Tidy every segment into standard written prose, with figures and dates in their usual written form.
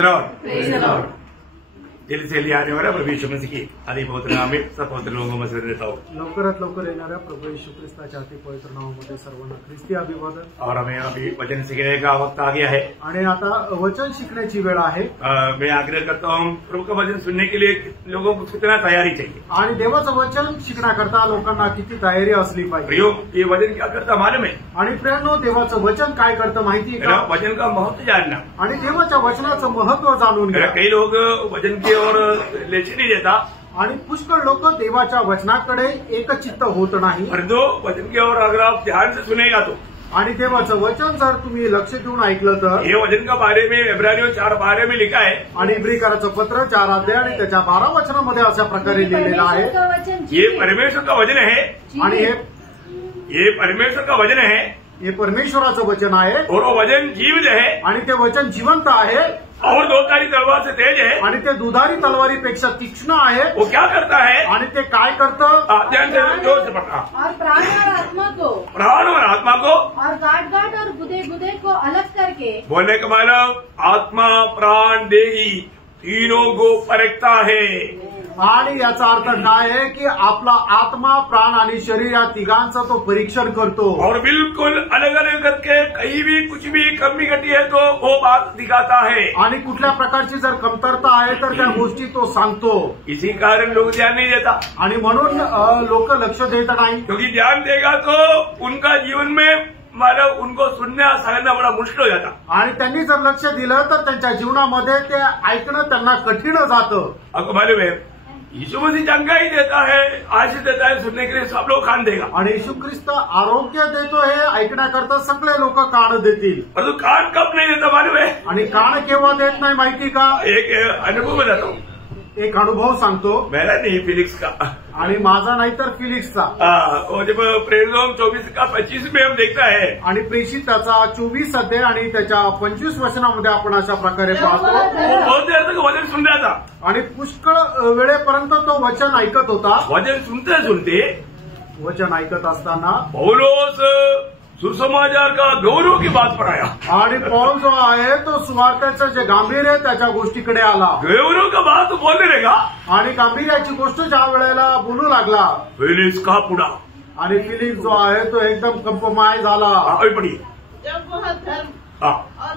Praise the Lord. जल्दी से आने वाला प्रभु यीशु मसीह की आदि पवित्र नाम में सब पवित्र लोगों में से देता हूँ। लवकरात लवकर येणाऱ्या प्रभू येशू ख्रिस्ताच्या अति पवित्र नावामध्ये सर्वांना ख्रिस्ती अभिवादन। और हमें अभी वचन सीखने का वक्त आ गया है आणि आता वचन शिकण्याची वेळ आहे। मैं आग्रह करता हूँ प्रभु का वचन सुनने के लिए लोगों को कितना तैयारी चाहिए आणि देवाचं वचन शिकण्याकरता लोकांना किती तयारी असली पाहिजे। प्रियो ये वचन क्या करता मालूम है? आणि प्रियांनो देवाचं वचन काय करतं माहिती का? वचन का महत्व जानना आणि देवाच्या वचनाचं महत्व जाणून घ्या। कई लोग वचन की ओर लक्ष्य नहीं देता आणि पुष्कळ लोक देवाच्या वचनाकडे एकचित्त होत नाही। परंतु वचन की ओर अगर आप ध्यान से सुनेगा तो आणि देवाचं वचन जर तुम्ही लक्ष देऊन ऐकलं तर ये वचन का बारे में इब्रानियों 4:12 में लिखा है। आणि इब्रिकराचं पत्र 4 अध्याय आणि त्याच्या 12 वचनामध्ये अशा प्रकारे लिहिलेलं आहे। ये परमेश्वर का वचन है आणि ये परमेश्वर का वचन है, हे परमेश्वराचं वचन आहे और वो वचन जीवित है आणि ते वचन जिवंत आहे और दो धारी तलवार से तेज है। आणि ते दुधारी तलवारीपेक्षा तीक्ष्ण आहे। वो क्या करता है? आणि ते काय करतं? ध्यान से जोर से पढ़ना। और प्राण और आत्मा को और गांठ गांठ और गुदे गुदे को अलग करके बोलने का मतलब आत्मा प्राण देही तीनों को परखता है। आणि याचा अर्थ काय आहे की आपला आत्मा प्राण आणि शरीर या तिघांचं तो परीक्षण करतो और बिल्कुल अलग अलग करके कहीं भी कुछ भी कमी घटी है तो वो बात दिखाता है। आणि कुठल्या प्रकारची जर कमतरता आहे तर त्या गोष्टी तो सांगतो। इसी कारण लोग ध्यान नहीं देता आणि म्हणून लोक लक्ष देत नाही, क्योंकि ध्यान देगा तो उनका जीवन में मतलब उनको सुनना समझना बड़ा मुश्किल हो जाता। आणि त्यांनी जर लक्ष दिलं तर त्यांच्या जीवनामध्ये ते ऐकणं त्यांना कठीण जातं। आपको मालूम है यीशु मसीह चंगा ही देता है, आशीष देता है, सुनने के लिए सब लोग कान देगा। आणि येशू ख्रिस्त आरोग्य देतो हे ऐकण्याकरता सगळे लोक कान देतील। परंतु कान कब नहीं देता मालूम है? आणि कान केव्हा देत नाही माहिती का? एक अनुभव बताता हूँ। एक अनुभव सांगतो, मेरा नहीं फिलिक्स का आणि माझा नाही तर फिलिक्सचा। और जब प्रेरितों 24:25 में हम देखता है आणि प्रेषित त्याचा 24 अध्याय आणि त्याच्या 25 वचनामध्ये आपण अशा प्रकारे पाहतो। वो बहुत देर तक वचन सुन रहा था। आणि पुष्कळ वेळेपर्यंत तो वचन ऐकत होता। वचन सुनते सुनते वचन ऐकत असताना पौलोस सुसमाचार का गौरव की बात पर आया। आणि पौल जो आहे तो सुवार्तेचं जे गांभीर्य आहे त्याच्या गोष्टीकडे आला। गौरव का बात बोलने लगा आणि गांभीर्याची गोष्ट ज्या वेळेला बोलू लागला फिलिक्स का पुड़ा आणि फिलिक्स जो आहे तो एकदम कंपमाय झाला। अभी पढ़िए। जब वह धर्म और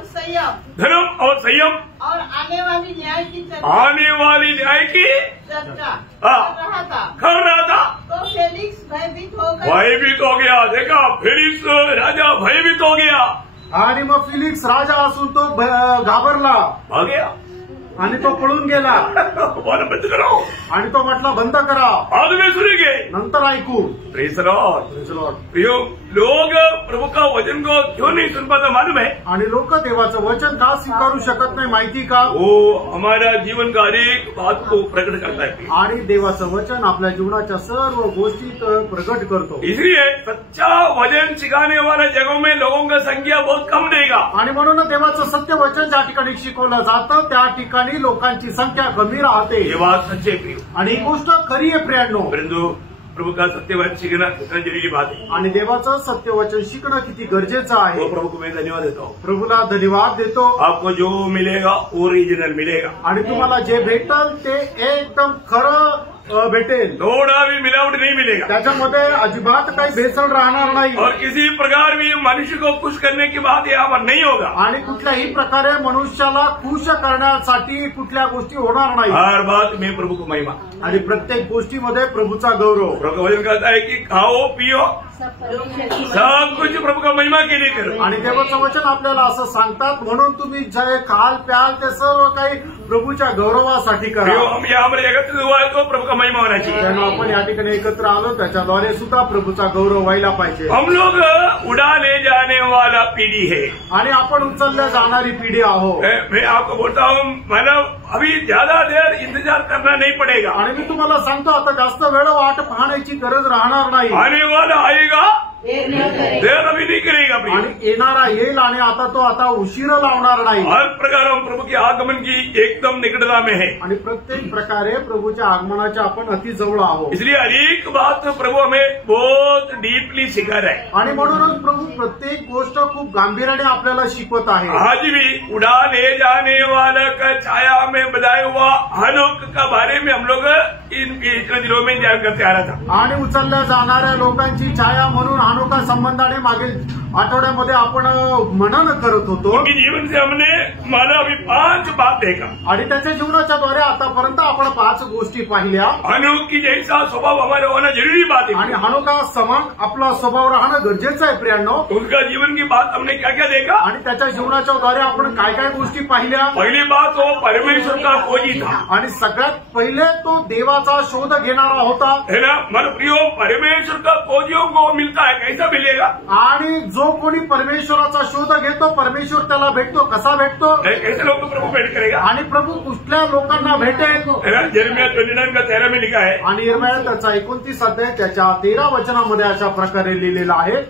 धर्म और संयम और आने वाली न्याय की चर्चा कर रहा था तो फेलिक्स भयभीत हो गया। भयभीत हो गया। देखा फिलिक्स राजा भयभीत हो गया आणि मग फिलिक्स राजा असून तो घाबरला, भाग गया आणि तो पळून गेला। बोला बंद कराओ। आणि तो म्हटला बंद करा, बाद में सुनेंगे, नंतर ऐकू। Praise the Lord. प्रियो लोग प्रभु का वचन को क्यों नहीं सुन पाता मालूम है? आणि लोक देवाचं वचन का स्वीकारू शकत नाही माहिती का? वो हमारा जीवन का हरेक बात को प्रकट करता है आणि देवाचं वचन आपल्या जीवनाच्या सर्व गोष्टीत प्रकट करतो। इसलिए सच्चा वचन सिखाने वाले जगहों में लोगों की संख्या बहुत कम देगा। आणि म्हणून देवाचं सत्य वचन ज्या ठिकाणी शिकवलं जातं त्या ठिकाणी लोकांची संख्या कमी राहते। ये बात सच्चे प्रियो, आणि ही गोष्ट खरी आहे प्रियांनो। परंतु प्रभु का सत्य वचन सीखना कितना जरूरी बात है। आणि देवाचं सत्य वचन शिकणं किती गरजेचं आहे। तो प्रभु को मैं धन्यवाद देता हूँ। प्रभूला धन्यवाद देतो। आपको जो मिलेगा ओरिजिनल मिलेगा आणि तुम्हाला जे भेटल ते एकदम खरं भेटेल। थोड़ा भी मिलावट नहीं मिलेगा। त्याच्यामध्ये अजिबात काही भेसळ राहणार नाही और किसी प्रकार भी मनुष्य को खुश करने की बात यहाँ पर नहीं होगा। आणि कुठल्याही प्रकारे मनुष्याला खुश करण्यासाठी कुठल्या गोष्टी होणार नाही। हर बात में प्रभु को महिमा आणि प्रत्येक गोष्टीमध्ये प्रभूचा गौरव। प्रभु का वचन कहता है कि खाओ पियो सब कुछ प्रभु का महिमा के लिए करो। आणि देवाचं वचन आपल्याला असं सांगतात म्हणून तुम्ही जे खाल प्याल ते सर्व काही प्रभूच्या गौरवासाठी करा। हम यहाँ पर एकत्रित हुआ है तो प्रभु का महिमा होना चाहिए। त्यामुळे आपण या ठिकाणी एकत्र आलो त्याच्याद्वारे सुद्धा प्रभूचा गौरव व्हायला पाहिजे। हम लोग उड़ा ले जाने वाला पीढ़ी है आणि आपण उचलल्या जाणारी पिढी आहोत। मैं आपको बोलता हूँ मतलब अभी ज्यादा देर इंतजार करना नहीं पड़ेगा। आणि मी तुम्हाला सांगतो आता जास्त वेळ वाट पाहण्याची गरज राहणार नाही। आने वाला आएगा देर अभी नहीं करेगा प्रिय। आणि येणारा येईल आणि आता उशीर लावणार नाही. हर प्रकार हम प्रभु के आगमन की एकदम निकटता में है, आणि प्रत्येक प्रकारे प्रभूच्या आगमनाच्या आपण अति जवळ आहोत. इसलिए हर एक बात प्रभु हमें बहुत डीपली सिखा रहा है. आणि म्हणूनच प्रभू प्रत्येक गोष्ट खूप गांभीर्याने आपल्याला शिकवत आहे. आज भी उड़ा ले जाने वाला का छाया में बधाया हुआ हनोक का बारे में हम लोग इन इतने दिनों में ध्यान करते आ रहा था. आणि उचलल्या जाणाऱ्या लोकांची छाया म्हणून हानोका संबंधाने मागील आठवड्यामध्ये आपण मनन करत होतो. उनके जीवन से हमने माना अभी 5 बात देखा. आणि त्याच्या जीवनाच्या द्वारे आतापर्यंत आपण 5 गोष्टी पाहिल्या. हनोक की जैसा स्वभाव हमारे होना जरूरी बात है. आणि हानोका समान आपला स्वभाव राहणं गरजेचं आहे प्रियांनो. उनका जीवन की बात हमने क्या क्या देखा. आणि त्याच्या जीवनाच्या द्वारे आपण काय काय गोष्टी पाहिल्या. पहली बात वो परमेश्वर का खोजी था. आणि सगळ्यात पहिले तो देवाचा शोध घेणारा होता. है ना. मन प्रियो परमेश्वर का खोजियों को मिलता है, कैसा मिलेगा. आणि जो कोणी परमेश्वराचा शोध घेतो परमेश्वर त्याला भेटतो. कसा भेटतो. कैसे लोग प्रभु भेंट करेगा. आणि प्रभू कुठल्या लोकांना भेटेल. यिर्मयाह 29 का 13 में लिखा है. आणि यिर्मयाह त्याचा 29 अध्याय त्याच्या 13 वचनामध्ये अशा प्रकारे लिहिलेला आहे.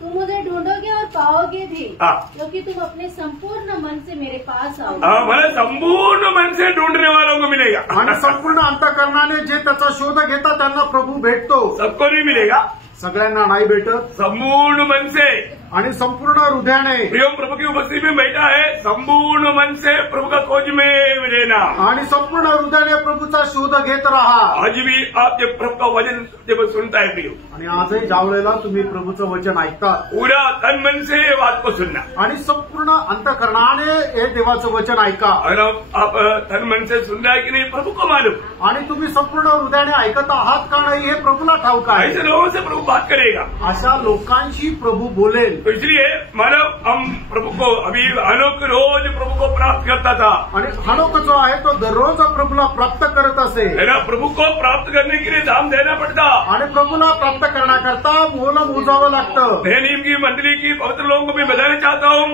तुम मुझे ढूंढोगे और पाओगे भी, हाँ। क्योंकि तुम अपने संपूर्ण मन से मेरे पास आओगे. मला संपूर्ण मन से ढूंढने वालों को मिलेगा. आणि संपूर्ण अंतःकरणाने जे त्याचा शोध घेतात त्यांना प्रभू भेटतो. सबको नहीं मिलेगा. सगळ्यांना नाही भेटत. संपूर्ण मन से आणि संपूर्ण हृदयाने. प्रियो प्रभु की उपस्थिति में बैठा है. संपूर्ण मन से प्रभु का खोज में रहना. आणि संपूर्ण हृदयाने प्रभूचा शोध घेत राहा. आज भी आप जब प्रभु का वचन जब सुनता है प्रियो, आणि आजही ज्यावेळेला तुम्ही प्रभूचं वचन ऐकता पूरा तन मन से बात को सुनना. आणि संपूर्ण अंतःकरणाने हे देवाचं वचन ऐका. और आप तन मन से सुन रहा है कि नहीं प्रभु को मालूम. आणि तुम्ही संपूर्ण हृदयाने ऐकत आहात का नाही हे प्रभूला ठाऊक आहे. ऐसे लोगों से प्रभु बात करेगा. अशा लोकांशी प्रभू बोलेल. तो इसलिए मानव हम प्रभु को अभी अनोख रोज प्रभु को प्राप्त करता था. आणि हनोक जो आहे तो दररोज प्रभूला प्राप्त करत असे. है ना. प्रभु को प्राप्त करने के लिए दाम देना पड़ता. आणि प्रभूला प्राप्त करण्याकरता मोल मोजावं लागतं. नए नियम की मंडली की पवित्र लोगों को मैं बताना चाहता हूँ,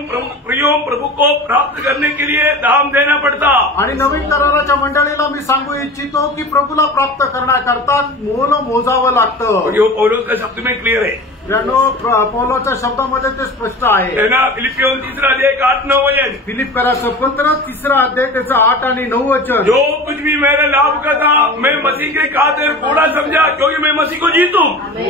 प्रियो प्रभु को प्राप्त करने के लिए दाम देना पड़ता. आणि नवीन कराराच्या मंडळीला मी सांगू इच्छितो की प्रभूला प्राप्त करण्याकरता मोल मोजावं लागतं. यो पौलुस का शब्द में क्लियर है. पौलोच्या शब्दामध्ये ते स्पष्ट आहे. है ना. फिलिपियों 3 अध्याय 8-9 वचन. फिलिपकराचं पत्र 3 अध्याय त्याचं 8 आणि 9 वचन. जो कुछ भी मेरे लाभ का था मैं मसीह के खातिर थोड़ा समझा, क्योंकि मैं मसीह को जीतू.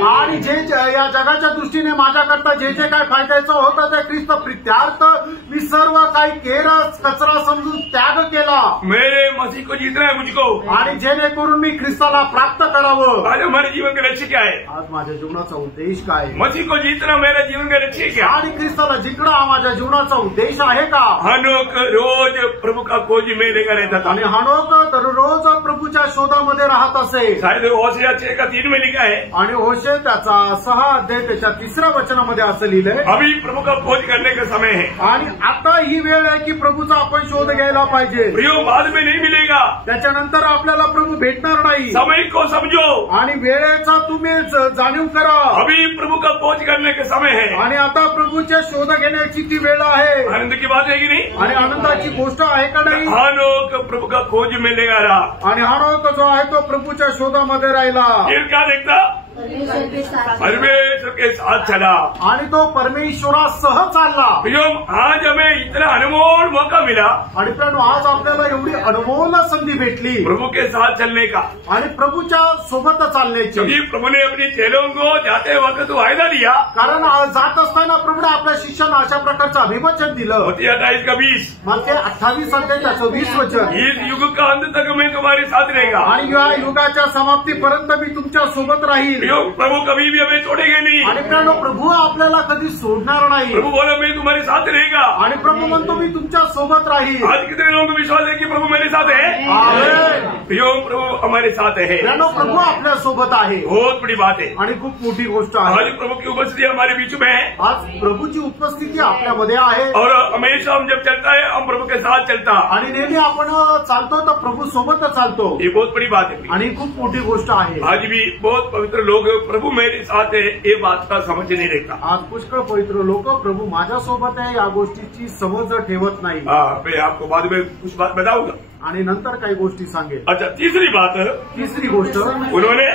आणि जे या जगाच्या दृष्टीने माझ्याकरता जे जे काय फायद्याचं होतं ते ख्रिस्त प्रित्यार्थ मी सर्व काही केरस कचरा समजून त्याग केला. मेरे मसीह को जीतना है मुझको. आणि जेणेकरून मी ख्रिस्ताला प्राप्त करावं. आज हमारे जीवन का लक्ष्य क्या है. आज माझ्या जीवनाचा उद्देश काय. मसीह को जीतना मेरा जीवन का लक्ष्य क्या. आणि ख्रिस्ताला जिंकणं हा माझ्या जीवनाचा उद्देश आहे का. हनोक रोज प्रभु का खोज में लेकर रहता था. आणि हनोक दररोज प्रभूच्या शोधामध्ये राहत असे. शायद होशेया 6 का 3 में लिखा है. आणि होशे त्याचा 6 अध्याय त्याच्या 3 वचनामध्ये असं लिहिलंय. अभी प्रभु का खोज करने का समय है. आणि आता ही वेळ आहे की प्रभूचा आपण शोध घ्यायला पाहिजे. प्रियो बाद में नहीं मिलेगा. त्याच्यानंतर आपल्याला प्रभू भेटणार नाही. समय को समझो. आणि वेळेचा तुम्ही जाणीव करा. अभी प्रभु का खोज करने का समय है. आणि आता प्रभूच्या शोध घेण्याची ती वेळ आहे. आनंद की बात है कि नहीं. आणि आनंदाची गोष्ट आहे का नाही. हनोक प्रभु का खोज में लेगा रहा. आणि हनोक जो आहे तो प्रभूच्या शोधामध्ये राहिला. फिर क्या देखता. परमेश्वर के साथ परमेश्वर के साथ चला. आणि तो परमेश्वरासह चालला. प्रियो आज हमें इतना अनमोल मौका मिला. आणि पण आज आपल्याला एवढी अनमोल संधी भेटली प्रभु के साथ चलने का. आणि प्रभूच्या सोबत चालण्याची. क्योंकि प्रभु ने अपनी चेलों को जाते वक्त वायदा दिया. कारण जात असताना प्रभूने आपल्या शिष्यांना अशा प्रकारचं अभिवचन दिलं. मत्ती 28 का 20. मग ते 28 अध्याय त्याचं 20 वचन. इस युग का अंत तक मैं तुम्हारे साथ रहेगा. आणि या युगाच्या समाप्तीपर्यंत मी तुमच्या सोबत राहील. प्रभु कभी भी हमें छोड़ेंगे नहीं. आणि प्रभू आपल्याला कधी सोडणार नाही. प्रभु बोला मैं तुम्हारे साथ रहेगा. आणि प्रभू म्हणतो मी तुमच्या सोबत राहील. आज कितने लोगों को विश्वास है कि प्रभु मेरे साथ है. आमेन. प्रियो प्रभु हमारे साथ है. प्रभू आपल्या सोबत आहे. बहुत बड़ी बात है. आणि खूप मोठी गोष्ट आहे. आज प्रभु की उपस्थिति हमारे बीच में है. आज प्रभूची उपस्थिती आपल्यामध्ये आहे. और हमेशा हम जब चलता है हम प्रभु के साथ चलता. आणि नेहमी आपण चालतो तर प्रभू सोबत चालतो. ये बहुत बड़ी बात है. आणि खूप मोठी गोष्ट आहे. आज भी बहुत पवित्र लोग प्रभु मेरे साथ है ये बात का समझ नहीं रखता. आज पुष्कळ पवित्र लोक प्रभू माझ्या सोबत आहे या गोष्टीची समज ठेवत नाही. मैं आपको बाद में कुछ बात बताऊंगा. आणि नंतर काही गोष्टी सांगेल. अच्छा, तीसरी बात, तिसरी गोष्ट, उन्होंने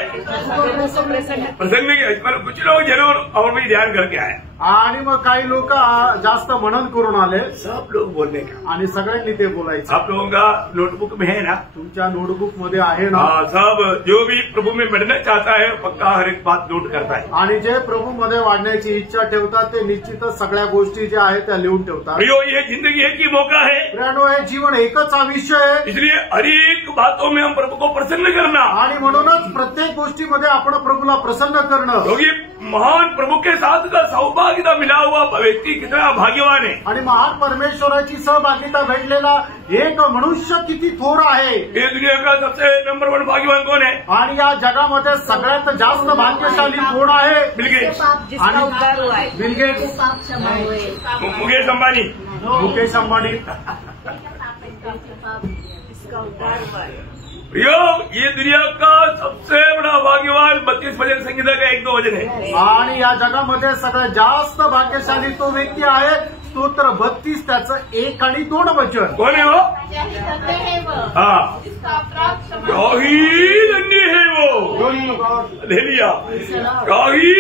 प्रसंग में कुछ लोग जरूर और भी ध्यान करके आए आणि मग काही लोक जास्त मनन करून आले. सब लोग बोलने का आणि सगळ्यांनी ते बोलायचं. आप लोगों का नोटबुक में है ना? तुमच्या नोटबुक मध्ये आहे ना? हाँ, सब जो भी प्रभु में बढ़ना चाहता है पक्का हर एक बात नोट करता है. आणि जे प्रभू मध्ये वाढण्याची इच्छा ठेवतात ते निश्चितच सगळ्या गोष्टी ज्या आहेत त्या लिहून ठेवतात. प्रियो, ये जिंदगी एक ही मौका है, प्रियानो, हे जीवन एकच आयुष्य आहे. इसलिए हर एक बातों में हम प्रभु को प्रसन्न करना, आणि म्हणूनच प्रत्येक गोष्टीमध्ये आपण प्रभूला प्रसन्न करणं. क्योंकि महान प्रभु के साथ का सौभाग्यता मिला हुआ व्यक्ति कितना भाग्यवान है. आणि महान परमेश्वराची सहभागिता भेटलेला एक मनुष्य किती थोर आहे. ये दुनिया का सबसे नंबर 1 भाग्यवान कौन है? आणि या जगामध्ये सगळ्यात जास्त भाग्यशाली कोण आहे? बिल गेट्स, आणि बिल गेट्स, मुकेश अंबानी. मुकेश अंबानी. योग, ये दुनिया का सबसे बड़ा भाग्यवान 32 भजन संगीता का 1-2 वचन है. आणि या जगामध्ये सगळ्यात जास्त भाग्यशाली तो व्यक्ती आहे. स्तोत्र 32 त्याचं 1 आणि 2 वचन. कौन है वो? क्या ही धन्य है वो, हाँ, जिसका अपराध क्षमा क्या ही धन्य है वो. हालेलुया, क्या ही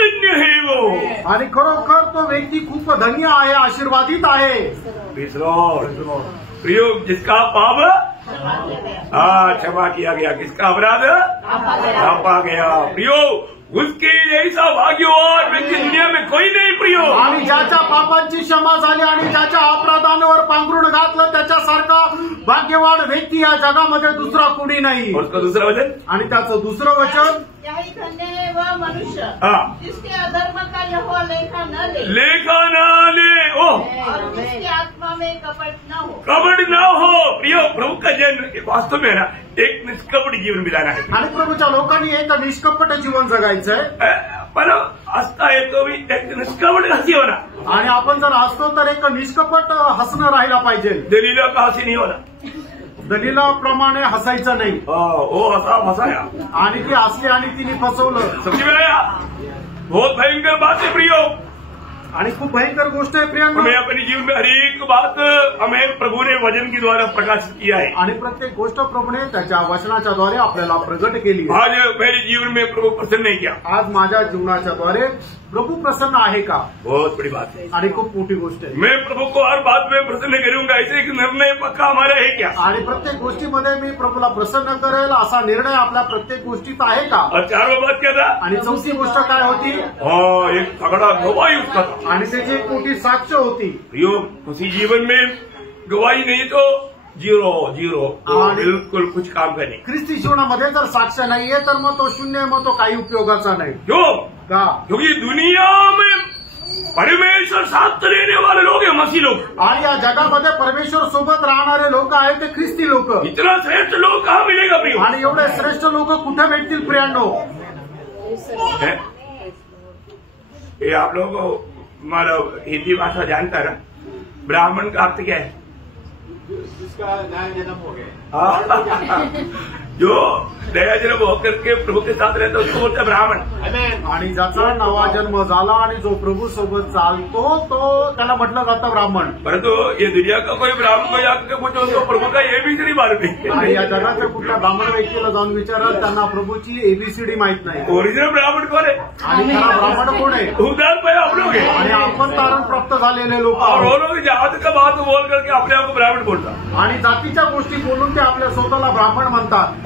धन्य है वो. आणि खरोखर तो व्यक्ती खूप धन्य आहे, आशीर्वादित आहे. प्रियो, जिसका पाप क्षमा किया गया, किसका अपराध ढांपा गया. प्रियो, उसके जैसा भाग्यवान व्यक्ती दुनिया में कोई नहीं. प्रियो, आणि ज्याच्या पापांची क्षमा झाली आणि ज्याच्या अपराधांवर पांघरुण घातलं त्याच्यासारखा भाग्यवान व्यक्ती या जगामध्ये दुसरा कोणी नाही. और उसका दूसरा वचन, आणि त्याचं दुसरं वचन, क्या ही धन्य है वह मनुष्य हाँ, जिसके अधर्म का यहोवा लेखा न ले, लेखा ना ले, ओ और जिसके आत्मा में कपट न हो. कपट ना हो. प्रियो, प्रभू का जन्म वास्तव में ना एक निष्कपट जीवन बिताना है. आणि प्रभूच्या लोकांनी एक निष्कपट जीवन जगायचंय. पण हसता येतो मी एक निष्कपट हसी होना. आणि आपण जर हसतो तर एक निष्कपट हसणं राहायला पाहिजे. दलीला का हसी नहीं होना. दलिलाप्रमाणे हसायचं नाही. वो हसा फसाया, आणि ती हसली आणि तिने फसवलं. समझ में आया? बहुत भयंकर बात है प्रियो. आणि खूप भयंकर गोष्ट आहे प्रियांनो. हमें अपने जीवन में हर एक बात हमें प्रभु ने वचन के द्वारा प्रकाशित किया है. आणि प्रत्येक गोष्ट प्रभूने त्याच्या वचनाच्या द्वारे आपल्याला प्रगट केली. आज मेरे जीवन में प्रभु प्रसन्न नहीं किया. आज माझ्या जीवनाच्या द्वारे प्रभू प्रसन्न आहे का? बहुत बड़ी बात है. आणि खूप मोठी गोष्ट आहे. मैं प्रभु को हर बात में प्रसन्न करूंगा, ऐसे एक निर्णय पक्का हमारा है क्या? आणि प्रत्येक गोष्टीमध्ये मी प्रभूला प्रसन्न करेल असा निर्णय आपल्या प्रत्येक गोष्टीत आहे का? और 4वां बात क्या था? आणि चौथी गोष्ट काय होती? एक तगड़ा गवाही उसका था. आणि त्याची एक मोठी साक्ष होती. प्रियो, उसी जीवन में गवाही नहीं तो जीरो बिल्कुल कुछ काम का नहीं. ख्रिस्ती जीवनामध्ये जर साक्ष नाहीये तर मग तो शून्य, मग तो काही उपयोगाचा नाही. क्यों? का? क्योंकि दुनिया में परमेश्वर साथ रहने वाले लोग हैं, मसीह लोग. आणि या जगामध्ये परमेश्वर सोबत राहणारे लोक आहेत ते ख्रिस्ती लोक. इतना श्रेष्ठ लोग कहाँ मिलेगा प्रियो? आणि एवढे श्रेष्ठ लोक कुठे भेटतील प्रियांनो? ये आप लोग हमारा हिंदी भाषा जानता है ना? ब्राह्मण का अर्थ क्या है? जिसका नया जन्म हो गया. जो नया जन्म होकर के प्रभु के साथ रहता है उसको बोलते हैं ब्राह्मण. आणि ज्याचा नवा जन्म झाला आणि जो प्रभू सोबत चालतो तो त्याला म्हटलं जातं ब्राह्मण. परंतु ये दुनिया का कोई ब्राह्मण को जाकर पूछो उसको प्रभु का एबीसीडी मालूम नहीं. आणि या जगाच्या कुठल्या ब्राह्मण व्यक्तीला जाऊन विचारत त्यांना प्रभूची एबीसीडी माहित नाही. ओरिजिनल ब्राह्मण कोण है? आणि खरा ब्राह्मण कोण आहे? उदार पे आप लोग हैं. आणि आपण तारण प्राप्त झालेले लोक और वो आहोत. लोग जात का बात बोल करके अपने आप को ब्राह्मण बोलता. आणि जातीच्या गोष्टी बोलून ते आपल्या स्वतःला ब्राह्मण म्हणतात.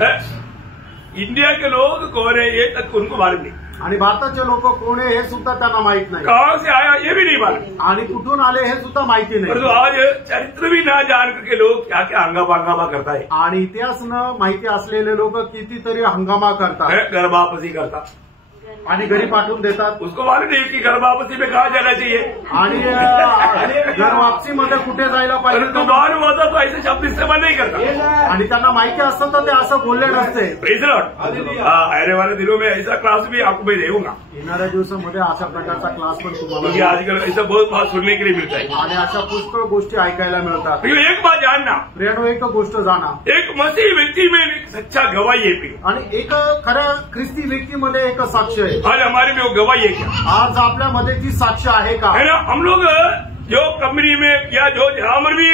इंडिया के लोग कौन है ये तक उनको मालूम नहीं. आणि भारताचे लोक कोण आहे हे सुद्धा त्यांना माहित नाही. कहाँ से आया ये भी नहीं मालूम. आणि कुठून आले हे सुद्धा माहिती नाही. परंतु आज चरित्र भी ना जान करके लोग क्या क्या हंगामा करता है. आणि इतिहास न माहिती असलेले लोक कितीतरी हंगामा करतात. गर्भापसी करता आणि घरी पाठवून देतात. उसको मालूम नहीं की गर्भापसी में कहाँ जाना चाहिए. आणि घर वापसीमध्ये कुठे जायला पाहिजे. परंतु मालूम होता तो ऐसे शब्द इस्तेमाल नहीं करता. आणि त्यांना माहिती असतं तर ते असं बोलले नसते. आने वाले दिनों में ऐसा क्लास भी आपको मैं देऊंगा. येणाऱ्या दिवसामध्ये अशा प्रकारचा क्लास पण क्योंकि तुम्हाला आजकल ऐसा बहुत बात सुनने के लिए मिलता है. आणि अशा पुष्कळ गोष्टी ऐकायला मिळतात. एक बात जानना, प्रियांनो, एक गोष्ट जाणा, एक मसीह व्यक्ति में एक सच्चा गवाही है प्रिय. आणि एक खऱ्या ख्रिस्ती व्यक्तीमध्ये एक साक्ष आहे. आज हमारे में वो गवाही है क्या? आज आपल्यामध्ये ती साक्ष आहे का? है ना. हम लोग जो कंपनी में या जो जहां पर भी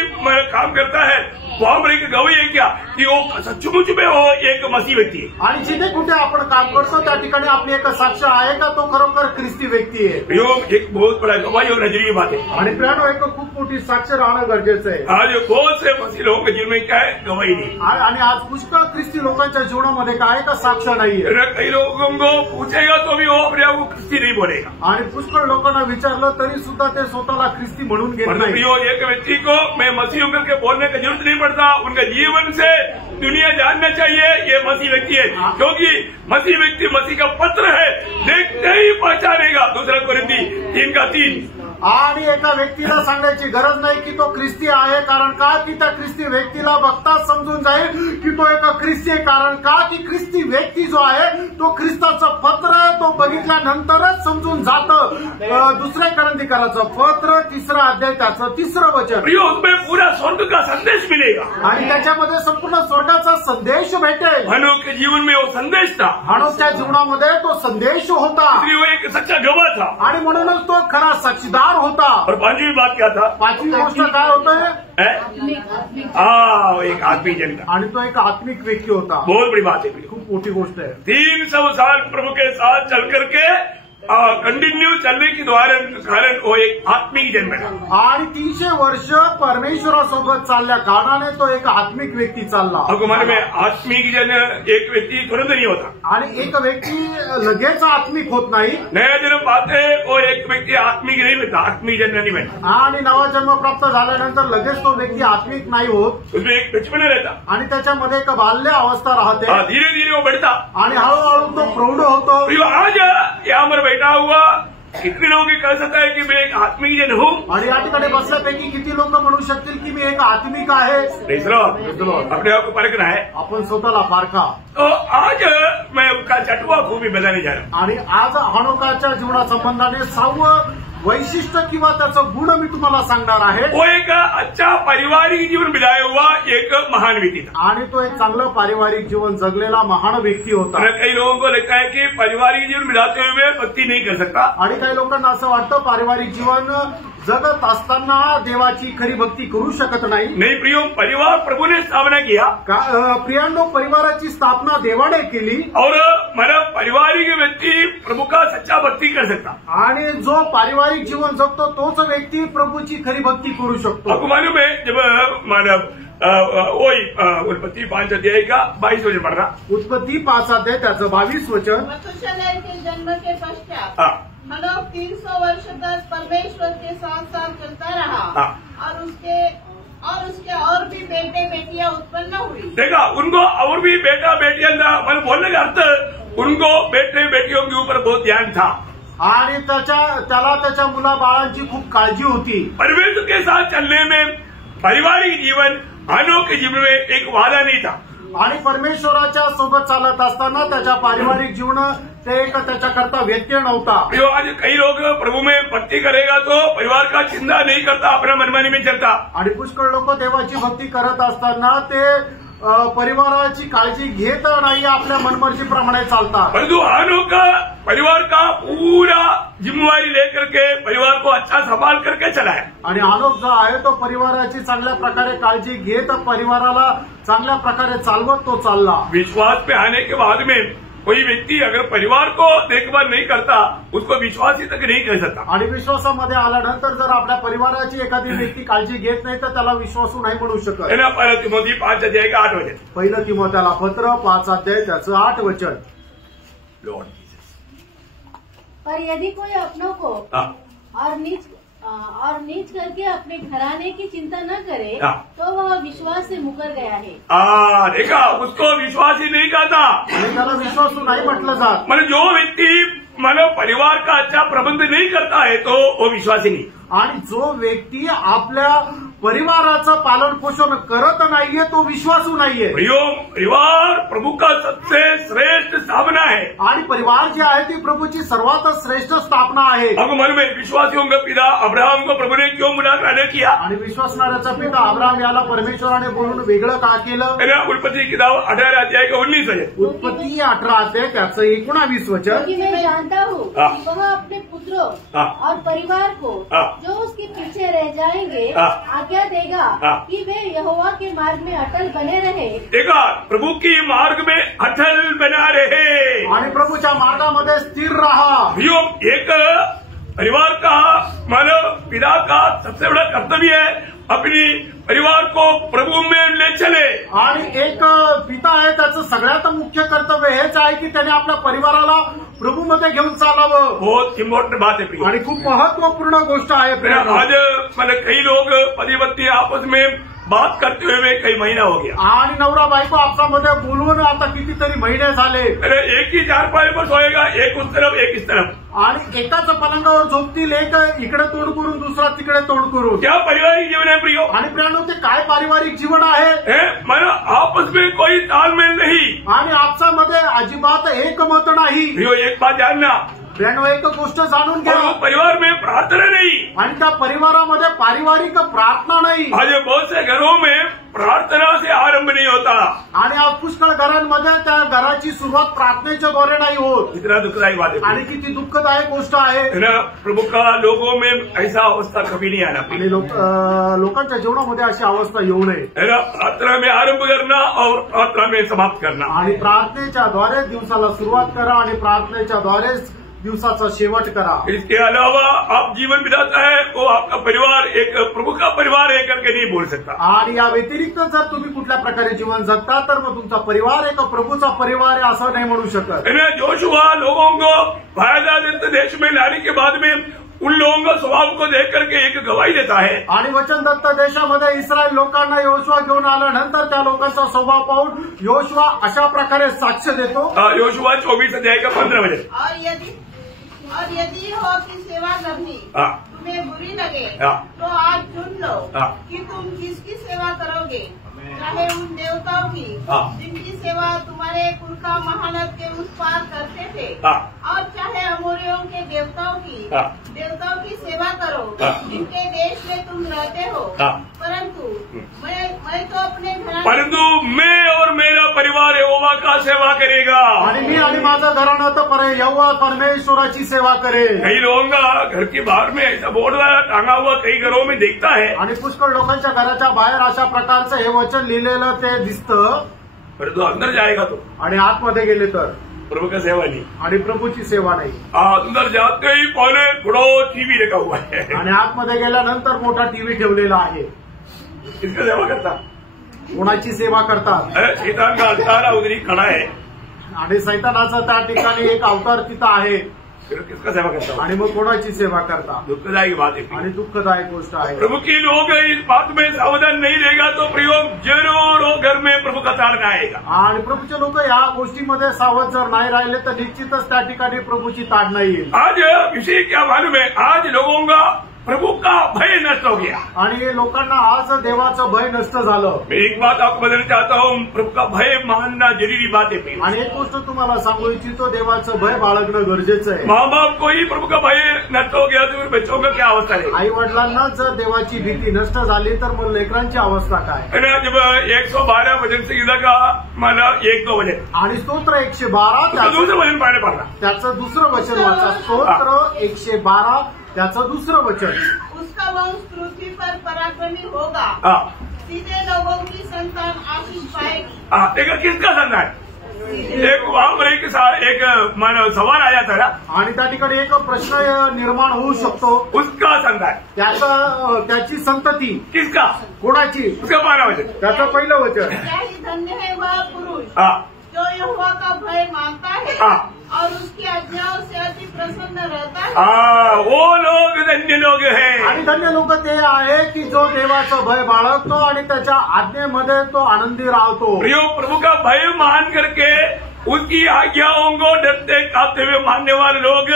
काम करता है वहां पर एक गवाही है क्या कि वो सचमुच में वो एक मसीह व्यक्ति है। आणि जिथे कुठे आपण काम करतो त्या ठिकाणी आपली एक साक्ष आहे का तो खरोखर ख्रिस्ती व्यक्ती आहे। योग एक बहुत बड़ा गवाही और नजरिए बात है। आणि प्रियानो एक खूप मोठी साक्ष राहणं गरजेचं आहे। आज बहुत से मसीह लोगों के जीवन में क्या है, गवाही नहीं। आणि आज पुष्कळ ख्रिस्ती लोकांच्या जीवनामध्ये काय का साक्ष नाहीये। कई लोगों को पूछेगा तो भी वो अपने आप को ख्रिस्ती नहीं बोलेगा। आणि पुष्कळ लोकांना विचारलं तरी सुद्धा ते स्वतःला ख्रिस्ती म्हणून घेत नाही। एक व्यक्ति को मैं मसीह हूं करके बोलने की जरूरत नहीं पड़ता, उनका जीवन से दुनिया जानना चाहिए ये मसीह व्यक्ति है, क्योंकि मसीह व्यक्ति मसीह का पत्र है, देखते ही पहचानेगा। 2 कोरिन्थी 3:3। आणि एका व्यक्तीला सांगायची गरज नाही की तो ख्रिस्ती आहे, कारण का की त्या ख्रिस्ती व्यक्तीला बघता समजून जाईल की तो एक ख्रिस्ती आहे। कारण का की ख्रिस्ती व्यक्ती जो आहे तो ख्रिस्ताचं पत्र तो बघितल्यानंतरच समजून जातं। 2 कोरिन्थीकराचं पत्र 3 अध्याय त्याचं 3रं वचन। उसमें पूरा स्वर्ग का संदेश मिलेगा आणि त्याच्यामध्ये संपूर्ण स्वर्गाचा संदेश भेटेल। हनोक के जीवन में वो संदेश था, हनोकच्या जीवनामध्ये तो संदेश होता, वो एक सच्चा गवाह था आणि म्हणूनच तो खरा साक्षीदार होता। और 5वीं बात क्या था? 5वी गोष्ट काय होतं? एक आत्मिक जन था, आणि तो एक आत्मिक व्यक्ती होता। बहुत बड़ी बात है, खूप मोठी गोष्ट आहे। 300 साल प्रभु के साथ चल करके कंटिन्यू चलने के कारण वो एक आत्मिक जन बना। आणि 300 वर्ष परमेश्वरासोबत चालल्या कारणाने तो एक आत्मिक व्यक्ती चालला। हमारे में आत्मिक जन एक व्यक्ती तुरंत नहीं होता, आणि एक व्यक्ती लगेच आत्मिक होत नाही। नया जन्म पाते वो एक व्यक्ती आत्मिक नहीं बनता, आत्मिक जन नहीं बनता। आणि नवा जन्म प्राप्त झाल्यानंतर लगेच तो व्यक्ती आत्मिक नाही होत, उसमें एक बचपन रहता, आणि त्याच्यामध्ये एक बाल्य अवस्था राहते, धीरे धीरे वो बढ़ता, आणि हळूहळू तो प्रौढ होतो। आज यहाँ पर बैठा हुआ कितने लोगों की कह सकता है कि मैं एक आत्मिक जन हूँ, आणि या ठिकाणी बसल्यापैकी किती लोक म्हणू शकतील की मी एक आत्मिक आहे। अपने आप को परखना है, आपण स्वतःला पारखा। तो आज मैं उसका चटवा खूबी बताने जा रहा हूँ। आणि आज हनोकाच्या जीवनासंबंधाने 6वं वैशिष्ट्य किंवा त्याचं गुण मी तुम्हाला सांगणार आहे। वो एक अच्छा पारिवारिक जीवन बिताया हुआ एक महान व्यक्ति था, आणि तो एक चांगलं पारिवारिक जीवन जगलेला महान व्यक्ती होता। कई लोगों को लगता है कि पारिवारिक जीवन बिताते हुए भक्ति नहीं कर सकता, आणि काही लोकांना असं वाटतं पारिवारिक जीवन जगत असताना देवाची खरी भक्ती करू शकत नाही। नहीं प्रियो, परिवार प्रभु ने स्थापना किया, प्रियांनो परिवाराची स्थापना देवाने केली, और मेरा पारिवारिक व्यक्ति प्रभु का सच्चा भक्ति कर सकता। आणि जो पारिवारिक जीवन जगतो तोच व्यक्ती प्रभूची खरी भक्ती करू शकतो। आपको मालूम है जब मानव वही उत्पत्ति 5 अध्याय का 22 वचन पढ़ रहा, उत्पत्ति 5 अध्याय त्याचं 22 वचन। मथुशेलह के जन्म के पश्चात हनोक 300 वर्ष तक परमेश्वर के साथ चलता रहा, और उसके और भी बेटे बेटियां उत्पन्न हुई। देखा, उनको और भी बेटा बेटियां था, मैंने बोलने का अर्थ उनको बेटे बेटियों के ऊपर बहुत ध्यान था, आणि त्याला त्याच्या मुला बाळांची खूप काळजी होती। परमेश्वर के साथ चलने में पारिवारिक जीवन हनोक के जीवन में एक वादा नहीं था, आणि परमेश्वराच्या सोबत चालत असताना त्याच्या पारिवारिक जीवन ते एक त्याच्याकरता व्यत्यय नव्हता। जो आज कई लोग प्रभु में भक्ति करेगा तो परिवार का चिंता नहीं करता, अपना मनमानी में चलता। आणि पुष्कळ लोक देवाची भक्ती करत असताना ते परिवाराची काळजी घेत नाही, आपल्या मनमर्जीप्रमाणे चालतात। परंतु हनोक परिवार का पूरा जिम्मेवारी लेकर के परिवार को अच्छा संभाल करके चला है। आणि हनोक जो आहे तो परिवाराची चांगल्या प्रकारे काळजी घेत परिवाराला चांगल्या प्रकारे चालवत तो चालला। विश्वास पे आने के बाद में कोई व्यक्ति अगर परिवार को देखभाल नहीं करता उसको विश्वासी तक नहीं कह सकता। आणि विश्वासामध्ये आल्यानंतर जर आपल्या परिवाराची एखादी व्यक्ती काळजी घेत नाही तर त्याला विश्वासू नाही म्हणू शकत। 1 तिमोथी 5 अध्याय का 8 वचन। 1 तिमोथेला पत्र 5 अध्याय त्याचं 8 वचन। लॉर्ड पर यदि कोई अपनों को और नीच करके अपने घराने की चिंता न करे तो वह विश्वास से मुकर गया है। देखा, उसको विश्वास ही नहीं करता, त्याला विश्वासू नाही म्हटलं जात। मतलब जो व्यक्ति मानव परिवार का अच्छा प्रबंध नहीं करता है तो वो विश्वासी नहीं। आणि जो व्यक्ती आपल्या परिवाराचं पालन पोषण करत नाहीये तो विश्वासू नाहीये। परिवार प्रभु का सबसे श्रेष्ठ स्थापना है, आणि परिवार जे आहे ती प्रभूची सर्वात श्रेष्ठ स्थापना आहे। आपको मालूम है विश्वासियों का पिता अब्राहम को प्रभु ने क्यों बुलाकर आदर किया? आणि विश्वासणाऱ्याचा पिता अब्राहम याला परमेश्वराने बोलून वेगळं का केलं? उत्पत्ति किताब 18 अध्याय का 19 वचन। उत्पत्ति 18 अध्याय त्याचं 19 वचन। मैं जानता हूँ वह अपने पुत्रों और परिवार को जो उसके पीछे रह जाएंगे आज्ञा देगा कि वे यहोवा के मार्ग में अटल बने रहे। देखा, प्रभू की मार्ग में अटल बना रहे आणि प्रभूच्या मार्गामध्ये स्थिर रहा। एक परिवार का मानव पिता का सबसे बड़ा कर्तव्य है अपनी परिवार को प्रभु में ले चले। आणि एक पिता आहे त्याचं सगळ्यात मुख्य कर्तव्य हेच आहे की त्याने आपल्या परिवाराला प्रभूमध्ये घेऊन चालावं। बहुत इम्पोर्टेंट बात है आणि खूप महत्वपूर्ण गोष्ट आहे। आज मतलब कई लोग पति पत्नी आपस में बात करते हुए कई महीना हो गया आणि नवरा बायको आपसामध्ये बोलून आता कितीतरी महिने झाले। एक ही चारपाई पर सोएगा, एक उस तरफ एक इस तरफ, आणि एकाच पलंगावर झोपतील, एक इकडे तोंड करून दुसरा तिकडे तोंड करून। क्या पारिवारिक जीवन है प्रियो? आणि प्रियानो, ते काय पारिवारिक जीवन आहे? मानो आपस में कोई तालमेल नहीं आणि आपसामध्ये अजिबात एकमत नाही। प्रियो, एक बात जानना प्रियानो, एक गोष्ट जाणून घ्या, परिवार में प्रार्थना नहीं आणि त्या परिवारामध्ये पारिवारिक प्रार्थना नाही। आज बहुत से घरों में प्रार्थना से आरंभ नहीं होता आणि आज पुष्कळ घरांमध्ये त्या घराची सुरुवात प्रार्थनेच्या द्वारे नाही होत। इतना दुखदायी बात है आणि किती दुःखदायक गोष्ट आहे ना। प्रभु का लोगों में ऐसा अवस्था कभी नहीं आना। आणि लोकांच्या जीवनामध्ये अशी अवस्था येऊ नये। प्रार्थना में आरंभ करना और प्रार्थना में समाप्त करना, आणि प्रार्थनेच्या द्वारे दिवसाला सुरुवात करा आणि प्रार्थनेच्या द्वारे दिवसाचा शेवट करा। इसके अलावा आप जीवन बिताता है वो आपका परिवार एक प्रभु का परिवार है करके नहीं बोल सकता। आणि या व्यतिरिक्त जर तुम्ही कुठल्या प्रकारे जीवन जगता तर मग तुमचा परिवार एक प्रभूचा परिवार है असं नाही म्हणू शकत। जोशुआ लोगों को वायदा देश में लाने के बाद में उन लोगों का स्वभाव को देख करके एक गवाही देता है। आणि वचनदत्त देशामध्ये इस्रायल लोकांना योशुआ घेऊन आल्यानंतर त्या लोकांचा स्वभाव पाहून योशुआ अशा प्रकारे साक्ष देतो। योशुआ 24 अध्याय का 15 वचन। और यदि हो की सेवा करनी तुम्हें बुरी लगे तो आज चुन लो कि तुम किसकी सेवा करोगे, चाहे उन देवताओं की जिनकी सेवा तुम्हारे कुल का महानद के उस पार करते थे, और चाहे अमोरियों के देवताओं की सेवा करो जिनके देश में तुम रहते हो। परंतु मैं और मेरा परिवार यहोवा का सेवा करेगा। आणि मी आणि माझं घराणं तर यहोवा परमेश्वराची सेवा करेल। कई लोगों का घर के बाहर में ऐसा बोर्ड टांगा हुआ कई घरों में देखता है, आणि पुष्कळ लोकांच्या घराच्या बाहेर अशा प्रकारचं हे वचन लिहिलेलं ते दिसतं, परंतु अंदर जाएगा तो आणि आतमध्ये गेले तर प्रभु का सेवा नहीं, आणि प्रभूची सेवा नाही। अंदर जाते ही पहले बड़ा टीवी रखा हुआ है, आणि आतमध्ये गेल्यानंतर मोठा टीव्ही ठेवलेला आहे। किसका सेवा करता? कोणाची सेवा करतात? शैतान का अवतार उधरी खड़ा है, आणि सैतानाचा त्या ठिकाणी एक अवतार तिथं आहे। किसका सेवा करता? आणि मग कोणाची सेवा करता? दुःखदायक बात है आणि दुःखदायक गोष्ट आहे। प्रभु की लोग इस बात में सावधान नहीं रहेगा तो प्रयोग जरूर हो घर में प्रभु का ताड़ना आएगा। आणि प्रभूचे लोक या गोष्टीमध्ये सावध जर नाही राहिले तर निश्चितच त्या ठिकाणी प्रभूची ताडना येईल। आज विषय क्या मालूम है? आज लोगों का प्रभु का भय नष्ट हो गया, आणि लोकांना आज देवाचं भय नष्ट झालं। मैं एक बात आपको बताना चाहता हूँ, प्रभु का भय मानना जरूरी बात है। आणि एक गोष्ट तुम्हाला सांगू इच्छितो, देवाचं भय बाळगणं गरजेचं आहे। माँ बाप को ही प्रभु का भय नष्ट हो गया तो फिर बच्चों का क्या अवस्था है? आई वडिलांना जर देवाची भीती नष्ट झाली तर मग लेकरांची अवस्था काय? जब 112 वचन संहिता का मला 1-2 वचन आणि स्तोत्र 112 दूसरं वचन पाहायला पडला, त्याचं दुसरं वचन वाचा। स्तोत्र 112 त्याचं दुसरं वचन। उसका वंश पृथ्वी पर पराक्रमी होगा, सीधे लोगों की संतान आशीष पाएगी। देखा किसका संतान? एक वहां पर एक मानव सवाल आया था ना, आणि त्या ठिकाणी एक प्रश्न निर्माण होऊ शकतो, उसका संतान त्याची संतती किसका? कोणाची? उसका 12 वचन, त्याचं पहिलं वचन। क्या ही धन्य है वह पुरुष जो यहोवा का भय मानता है और उसकी आज्ञाओं से अति प्रसन्न रहता है। वो लोग धन्य लोग हैं। आणि धन्य लोक ते आहे की जो देवाचं भय बाळगतो आणि त्याच्या आज्ञेमध्ये तो आनंदी राहतो। प्रियो, प्रभु का भय मान करके उसकी आज्ञाओं को डरते कांपते हुए मानने वाले लोग,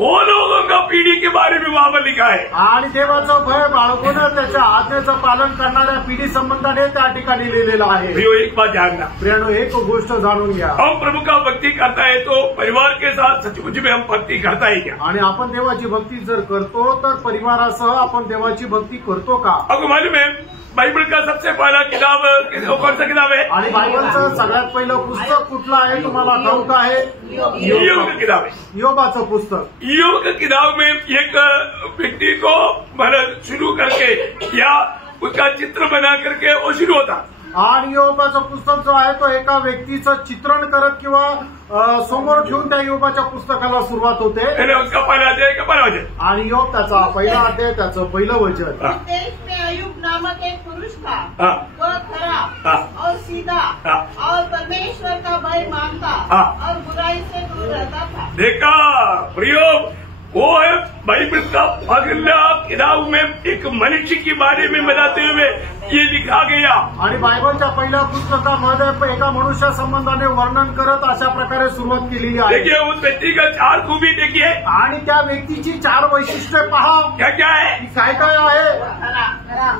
वो लोगों का पीढ़ी के बारे में वहां पर लिखा है। आणि देवाचं भय बाळगून त्याच्या आज्ञेचं पालन करणाऱ्या पिढी संबंधाने त्या ठिकाणी लिहिलेलं आहे। प्रियो, एक बात जानना प्रियानो, एक गोष्ट जाणून घ्या, हम प्रभु का भक्ति करता है तो परिवार के साथ सचमुच में हम भक्ति करता है क्या? आणि आपण देवाची भक्ती जर करतो तर परिवारासह आपण देवाची भक्ती करतो का? आपको मालूम है बाइबल का सबसे पहला किताब कौन सा किताब है? आणि बायबलचं सगळ्यात पहिलं पुस्तक कुठलं आहे तुम्हाला ठाऊक आहे? ईयोब का किताब है। योबाचं पुस्तक। ईयोब की किताब में एक व्यक्ति को मतलब शुरू करके या उसका चित्र बना करके वो शुरू होता। आणि योबाचं पुस्तक जो आहे तो एका व्यक्तीचं चित्रण करत किंवा समोर ठेवून त्या योबाच्या पुस्तकाला सुरुवात होते। उसका पहला अध्याय का पहला वचन, आणि योग त्याचा पहिला अध्याय त्याचं पहिलं वचन। इस देश में अय्यूब नामक एक पुरुष था, वह खरा और सीधा और परमेश्वर का भय मानता और बुराई से दूर रहता था। देखा प्रियो, वो है बाइबल का अगला किताब में एक मनुष्य के बारे में बताते हुए ये लिखा गया। आणि बायबलच्या पहिल्या पुस्तकामध्ये एका मनुष्या संबंधाने वर्णन करत अशा प्रकारे सुरुवात केलेली आहे। देखिए उस व्यक्ति का 4 खूबी देखिए, आणि त्या व्यक्तीची 4 वैशिष्ट्ये पहा। क्या क्या है? काय काय आहे?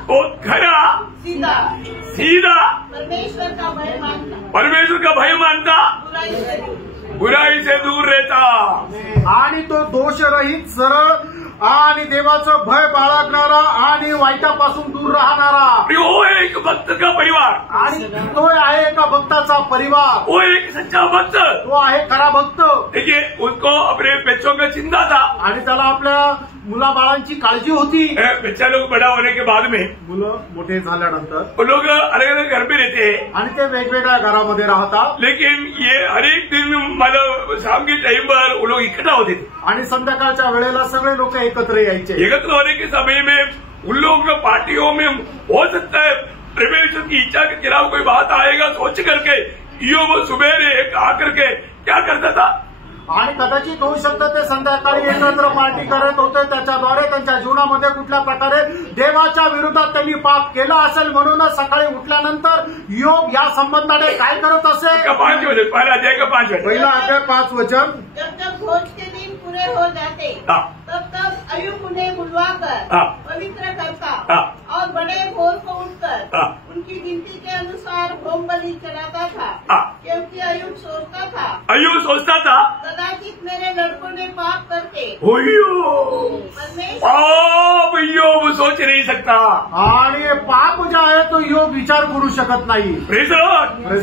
वो खरा, सीधा, परमेश्वर का भय मानता, परमेश्वर का भय मानता, बुराई से दूर रहता, आणि तो दोषरहित सरळ आणि देवाचं भय बाळगणारा आणि वाईटापासून दूर राहणारा। वो एक भक्त का परिवार, आणि तो आहे एका भक्ताचा परिवार। वो एक सच्चा भक्त, तो आहे खरा भक्त। देखिए उसको अपने बच्चों का चिंता था, आणि त्याला आपल्या मुलाबाळांची काळजी होती। बच्चा लोग बड़ा होने के बाद में मुलं मोठे झाल्यानंतर वो लोग अलग अलग घर पे रहते हैं, आणि ते वेगवेगळ्या घरामध्ये राहतात। लेकिन ये हर एक दिन मतलब शाम के टाइम पर वो लोग इकट्ठा होते थे, आणि संध्याकाळच्या वेळेला सगळे लोक एकत्र यायचे। एकत्र होने के समय में उन लोगों के पार्टियों में हो सकता है परमेश्वर की इच्छा के खिलाफ कोई बात आएगा सोच करके ईयोब सुबह आकर के क्या करता था, आणि कदाचित होऊ शकतं ते संध्याकाळी एकत्र पार्टी करत होते, त्याच्याद्वारे त्यांच्या जीवनामध्ये कुठल्या प्रकारे देवाच्या विरोधात त्यांनी पाप केलं असेल, म्हणूनच सकाळी उठल्यानंतर योग या संबंधाने काय करत असे? 5 वचन, पहिला अध्याय का 5 वचन, पहिला अध्याय 5 वचन। जब जब भोज के दिन पूरे हो जाते तब तब अय्यूब उन्हें बुलवाकर पवित्र करता और बड़े भोर को उठकर उनकी गिनती के अनुसार होम बलि चलाता था, क्योंकि अय्यूब सोचता था कदाचित मेरे लड़कों ने पाप करके पाप ईयोब सोच नहीं सकता, आणि पाप जो आहे तो योग विचार करू शकत नाही। Praise the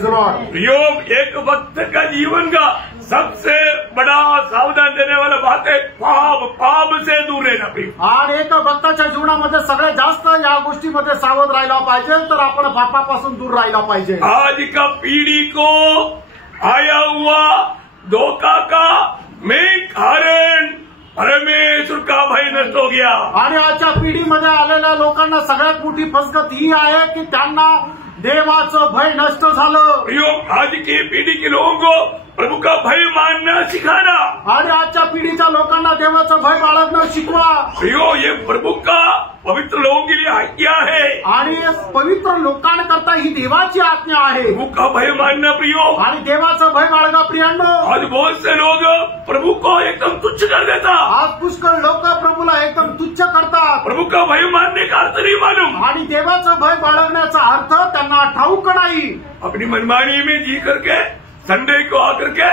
Lord. ईयोब एक भक्त का जीवन का सबसे बड़ा सावधान देने वाला बात है पाप से दूर रहना। आणि एक भक्ताच्या जीवनामध्ये सगळ्यात जास्त या गोष्टीमध्ये सावध राहायला पाहिजे, तर आपण पापापासून दूर राहायला पाहिजे। आज का पीढ़ी को आया हुआ धोखा का मेन कारण परमेश्वर का भय नष्ट हो गया। आणि आजच्या पिढीमध्ये आलेल्या लोकांना सगळ्यात मोठी फसगत ही आहे की त्यांना देवाचं भय नष्ट झालं। आज की पीढ़ी के लोगों को प्रभु का भय मानना सिखाना, आणि आजच्या पिढीच्या लोकांना देवाचं भय बाळगणं शिकवा। ये प्रभु का पवित्र लोगों के लिए आज्ञा है, आणि पवित्र लोकांकरता ही देवाची आज्ञा आहे। प्रभु का भय मानना प्रियो, आणि देवाचं भय बाळगा प्रियांनो। आज बहुत से लोग प्रभु को एकदम तुच्छ कर देता, आज पुष्कळ लोक प्रभूला एकदम तुच्छ करतात। प्रभु का भय मानने का अर्थ नहीं मालूम, आणि देवाचं भय बाळगण्याचा अर्थ त्यांना ठाऊक नाही। अपनी मनमानी में जी करके संडे को आकर के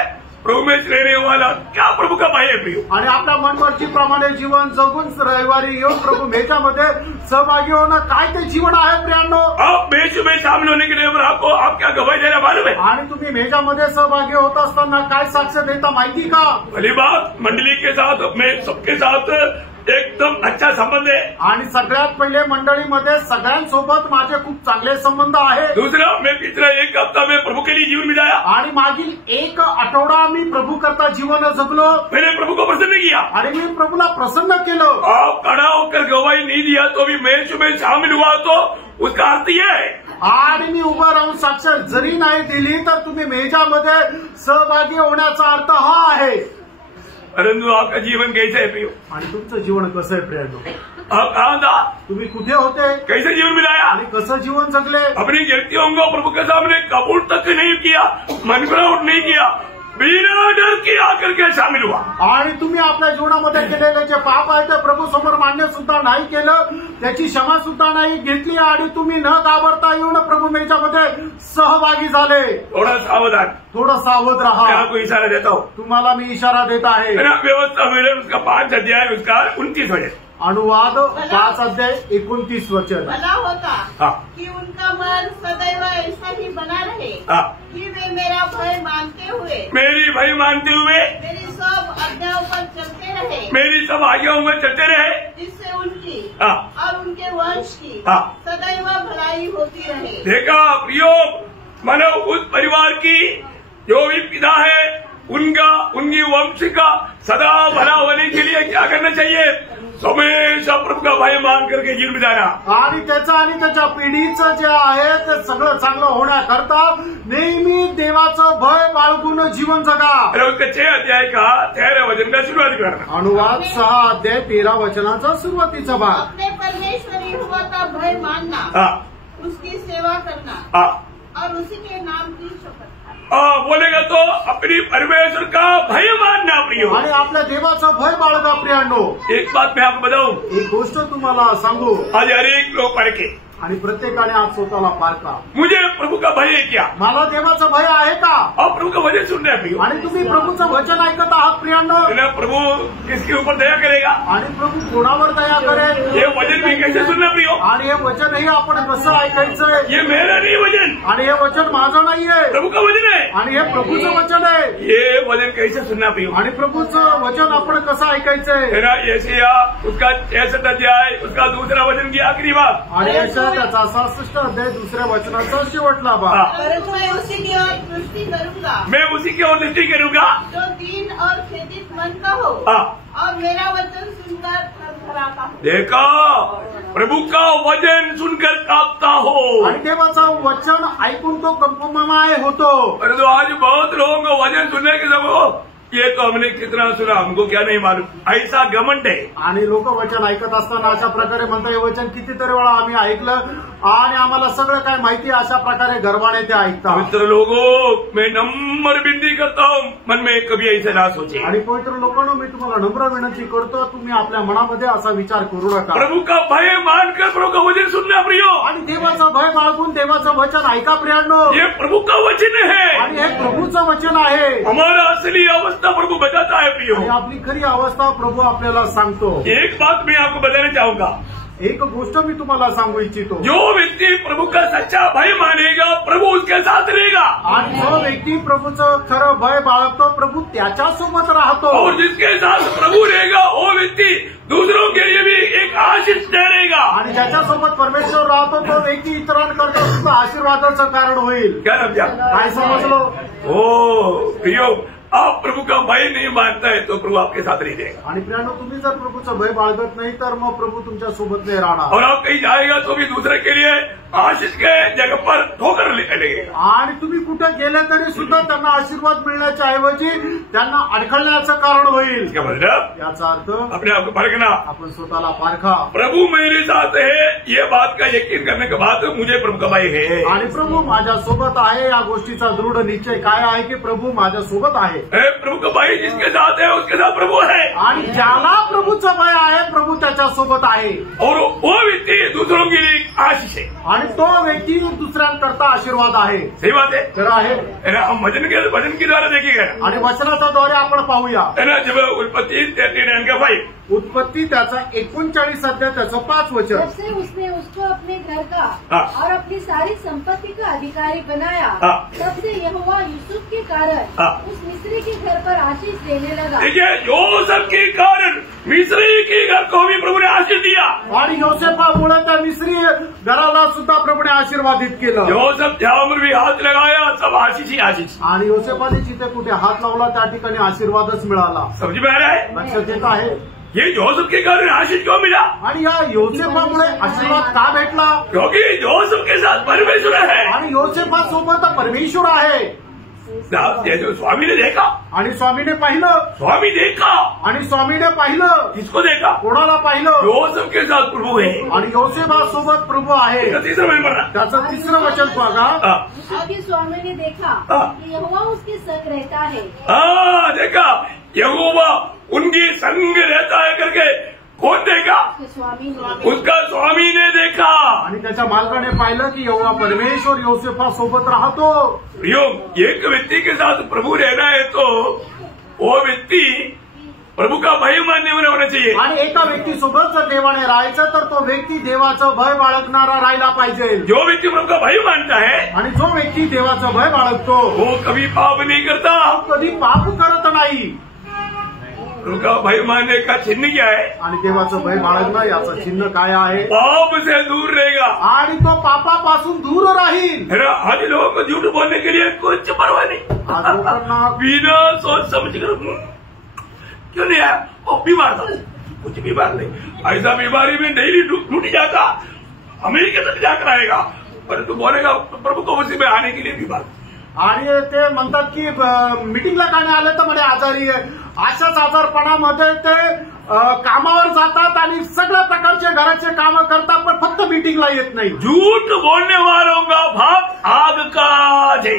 प्रभु में रहने वाला क्या प्रभु का भय है प्रियो, आणि आपल्या मनमर्जीप्रमाणे जीवन जगून रविवारी येऊन प्रभू मेच्यामध्ये सहभागी होणं काय ते जीवन आहे प्रियांनो। आप मेज में शामिल होने के लिए आपको आप क्या गवाही देना मालूम है? आणि तुम्ही मेजामध्ये सहभागी होत असताना काय साक्ष देता माहिती का? भली बात, मंडली के साथ में सबके साथ एकदम अच्छा संबंध है, आणि सगळ्यात पहिले मंडळीमध्ये सगळ्यांसोबत माझे खूप चांगले संबंध आहे। दूसरा, मैं पिछला 1 हफ्ता में प्रभु के लिए जीवन बिताया, आणि मागील 1 आठवडा मी प्रभु करता जीवन जगलो। मैंने प्रभु को प्रसन्न किया, आणि मी प्रभूला प्रसन्न केलं। आप खड़ा होकर गवाही नहीं दिया तो भी मेज में शामिल हुआ तो उसका अर्थ यह है, आणि मी उभं राहून साक्ष जरी नाही दिली तर तुम्ही मेजामध्ये सहभागी होण्याचा अर्थ हा आहे। परंतु आपका जीवन कैसे है प्रियो? आणि तुमचं जीवन कसं आहे प्रियांनो? आप कहाँ था? तुम्ही कुठे होते? कैसे जीवन बिताया? आणि कसं जीवन जगले? अपनी गलतियों को प्रभु के सामने कबूल तक नहीं किया, मनगढ़ंत नहीं किया, बिना डर के आकर के शामिल हुआ। आणि तुम्ही आपल्या जीवनामध्ये केलेले जे पाप आहे ते प्रभू समोर मान्य सुद्धा नाही केलं, त्याची क्षमा सुद्धा नाही घेतली, आणि तुम्ही न घाबरता येऊन प्रभू मेच्यामध्ये सहभागी झाले। थोडं सावध रहा। मैं आपको इशारा देता हूँ, तुम्हाला मी इशारा देत आहे। व्यवस्था मिले उसका 5 अध्याय उसका 29 वचन, अनुवाद 5:29 भला होता हाँ। कि उनका मन सदैव ऐसा ही बना रहे कि वे मेरा भय मानते हुए मेरी भय मानते हुए मेरी सब आज्ञाओं पर चलते रहे, मेरी सब आज्ञाओं में चलते रहे, जिससे उनकी हाँ। और उनके वंश की हाँ। सदैव भलाई होती रहे। देखा प्रियो, मानो उस परिवार की जो भी पिता है उनकी वंश का सदा भला होने के लिए क्या करना चाहिए? हमेशा प्रभू का भय मान करके जीवन बिताना आणि त्याचं आणि त्याच्या पिढीचं जे आहे ते सगळं चांगलं होण्याकरता नेहमी देवाचं भय बाळगून जीवन जगा। अरे उसका 6 अध्याय का 13 वचन का शुरुआत करना। अनुवाद 6:13 सुरुवातीचा भाग। अपने परमेश्वर यहोवा का भय मानना, उसकी सेवा करना और उसी के नाम की शपथ। बोलेगा तो अपनी परमेश्वर का भय मानना प्रियो, आणि आपल्या देवाचं भय बाळगा प्रियांनो। एक बात मैं आपको बताऊं, एक गोष्ट तुम्हाला सांगू, आज हर एक लोग पढ़ के आणि प्रत्येकाने आज स्वतःला पारखा, मुझे प्रभु का भय है क्या? मला देवाचं भय आहे का? और प्रभु का वचन सुन रहे हैं प्रियो, आणि तुम्ही प्रभूचं वचन ऐकत आहात प्रियांनो। प्रभु किसके ऊपर दया करेगा? आणि प्रभू कोणावर दया करेल? ये वचन भी कैसे सुनना प्रियो? आणि हे वचनही आपण कसं ऐकायचंय? ये मेरा नहीं वचन, आणि हे वचन माझं नाहीये, प्रभु का वचन है। आणि हे प्रभूचं वचन आहे। ये वचन कैसे सुनना प्रियो? आणि प्रभूचं वचन आपण कसं ऐकायचंय? है ना, यशाया उसका 66 अध्याय उसका दूसरा वचन की आखिरी बात, आणि यशाया त्याचा 66 अध्याय दुसऱ्या वचनाचा शेवटला भाग। परंतु मैं उसी की ओर दृष्टी करूंगा, मैं उसी की ओर दृष्टी करूंगा जो दीन और खेदित मन का हो और मेरा वचन सुनकर थरथराता हो। देखा, प्रभु का वचन सुनकर कांपता हो। आणि देवाचं वचन ऐकून तो कंपमाय होतो। परंतु आज बहुत लोगों को वचन सुनने के समय ये तो हमने कितना सुना, हमको क्या नहीं मालूम, ऐसा घमंड है। आणि लोक वचन ऐकत असताना अशा प्रकारे म्हणतात, हे वचन कितीतरी वेळा आम्ही ऐकलं आणि आम्हाला सगळं काय माहिती, अशा प्रकारे गर्वाने ते ऐकतात। पवित्र लोगों, मैं नम्र विनती करता हूँ, मन में कभी ऐसे ना सोचे। आणि पवित्र लोकांनो, मी तुम्हाला नम्र विनंती करतो, तुम्ही आपल्या मनामध्ये असा विचार करू नका। प्रभु का भय मानकर प्रभु का वचन सुनना प्रियो, आणि देवाचं भय बाळगून देवाचं वचन ऐका प्रियांनो। ये प्रभु का वचन है, आणि हे प्रभूचं वचन आहे। हमारा असली अवस्था प्रभु बताता है प्रियो, आणि आपली खरी अवस्था प्रभू आपल्याला सांगतो। एक बात मैं आपको बताना चाहूंगा, एक गोष्ट मी तुम्हाला सांगू इच्छितो, जो व्यक्ति प्रभु का सच्चा भय मानेगा प्रभु उसके साथ रहेगा, आणि जो व्यक्ती प्रभूचं खरं भय बाळगतो प्रभू त्याच्यासोबत राहतो। और जिसके साथ प्रभु रहेगा वो व्यक्ती दूसरों के लिए भी एक आशीष ठहरेगा। आणि ज्याच्यासोबत परमेश्वर राहतो तो व्यक्ती इतरांकरता सुद्धा आशीर्वादाचं कारण होईल। क्या समझा? काय समजलो? ओ प्रियो, आप प्रभु का भय नहीं मानता है तो प्रभु आपके साथ नहीं रहेगा, आणि प्रियांनो, तुम्ही जर प्रभूचं भय बाळगत नाही तर मग प्रभू तुमच्या सोबत नाही राहणार। और आप कहीं जाएगा तो भी दूसरे के लिए आशीष के जगह पर ठोकर लगेगा। आणि तुम्ही कुठे गेले तरी सुद्धा त्यांना आशीर्वाद मिळण्याच्या ऐवजी त्यांना अडखळण्याचं कारण होईल। क्या मतलब? याचा अर्थ अपने आप को परखना, आपण स्वतःला पारखा। प्रभु मेरे साथ है, ये बात का यकीन करने के बाद मुझे प्रभु का भय है। आणि प्रभू माझ्या सोबत आहे, या गोष्टीचा दृढ निश्चय काय आहे की प्रभु माझ्या सोबत आहे। प्रभु का भय जिसके साथ है उसके साथ प्रभु है, आणि ज्याला प्रभूचं भय आहे प्रभु त्याच्या सोबत आहे। और वो व्यक्ति दूसरों के लिए आशीष है। आणि तो व्यक्ती दुसऱ्यांकरता आशीर्वाद आहे। सही बात है, तर आहे। हम वचन के द्वारा देखेगा, आणि वचनाच्या द्वारे आपण पाहूया, है ना। जब उत्पत्ति 13:5 उत्पत्ति त्याचा 39 अध्याय त्याचं 5 वचन। जब से उसने उसको अपने घर का और अपनी सारी संपत्ति का अधिकारी बनाया, तब से यहोवा यूसुफ के कारण उस मिस्री के घर पर आशीष देने लगा। देखिए, योसेफ के कारण मिस्री के घर को भी प्रभु ने आशीष दिया, आणि योसेफामुळे त्या मिस्री घराला सुद्धा प्रभूने आशीर्वादित केलं। योसेफ ज्यावर भी हाथ लगाया सब आशीष ही आशीष। आणि योसेफाने जिथे कुठे हात लावला त्या ठिकाणी आशीर्वादच मिळाला। समझ में आ रहा है? लक्षात येत आहे? ये जोसेफ के कारण आशीष क्यों मिला? आणि या योसेफामुळे आशीर्वाद का भेटला? क्योंकि जोसेफ के साथ परमेश्वर है, आणि योसेफासोबत परमेश्वर आहे। स्वामी ने देखा, आणि स्वामीने पाहिलं। स्वामी देखा, आणि स्वामीने पाहिलं। किसको देखा? कोणाला पाहिलं? योसेफ के साथ प्रभु है, आणि योसेफासोबत प्रभू आहे। तीसरा मेंबर त्याचं 3रं वचन बघा। उसके स्वामी ने देखा कि यहोवा उसके संग रहता है। देखा, यहोवा उनकी संग रहता है करके कौन देखा? उसका स्वामी ने देखा। आणि त्याच्या मालकाने पाहिलं की यहोवा परमेश्वर योसेफासोबत राहतो। एक व्यक्ति के साथ प्रभु रहना है तो वो व्यक्ति प्रभु का भय मानने वाला होना चाहिए। आणि एका व्यक्तीसोबत जर देवाने राहायचं तर तो व्यक्ती देवाचं भय बाळगणारा राहिला पाहिजे। जो व्यक्ति प्रभु का भय मानता है आणि जो व्यक्ती देवाचं भय बाळगतो वो कभी पाप नहीं करता, कधी पाप करत नाही। प्रभु का भय मानने का चिन्ह क्या है? आणि देवाचं भय बाळगणं याचं चिन्ह काय आहे? पाप से दूर रहेगा आणि तो पापापासून दूर राहील। आज लोगों को झूठ बोलने के लिए कुछ परवाह नहीं, आज लोकांना बिना सोच समझ कर क्यों नहीं आया, वो बीमार था, कुछ बीमार नहीं, ऐसा बीमारी में डेली टूट जाता, अमेरिका तक जाकर आएगा, परंतु बोलेगा प्रभु को उसी में आने के लिए बीमार। आणि ते म्हणतात की मीटिंगला का नाही आले तर म्हणे आजारी आहे। अशाच आजारपणामध्ये ते कामावर जातात आणि सगळ्या प्रकारचे घराचे काम करतात, पण फक्त मीटिंगला येत नाही। झूठ बोलने वालों का भाग आग का है,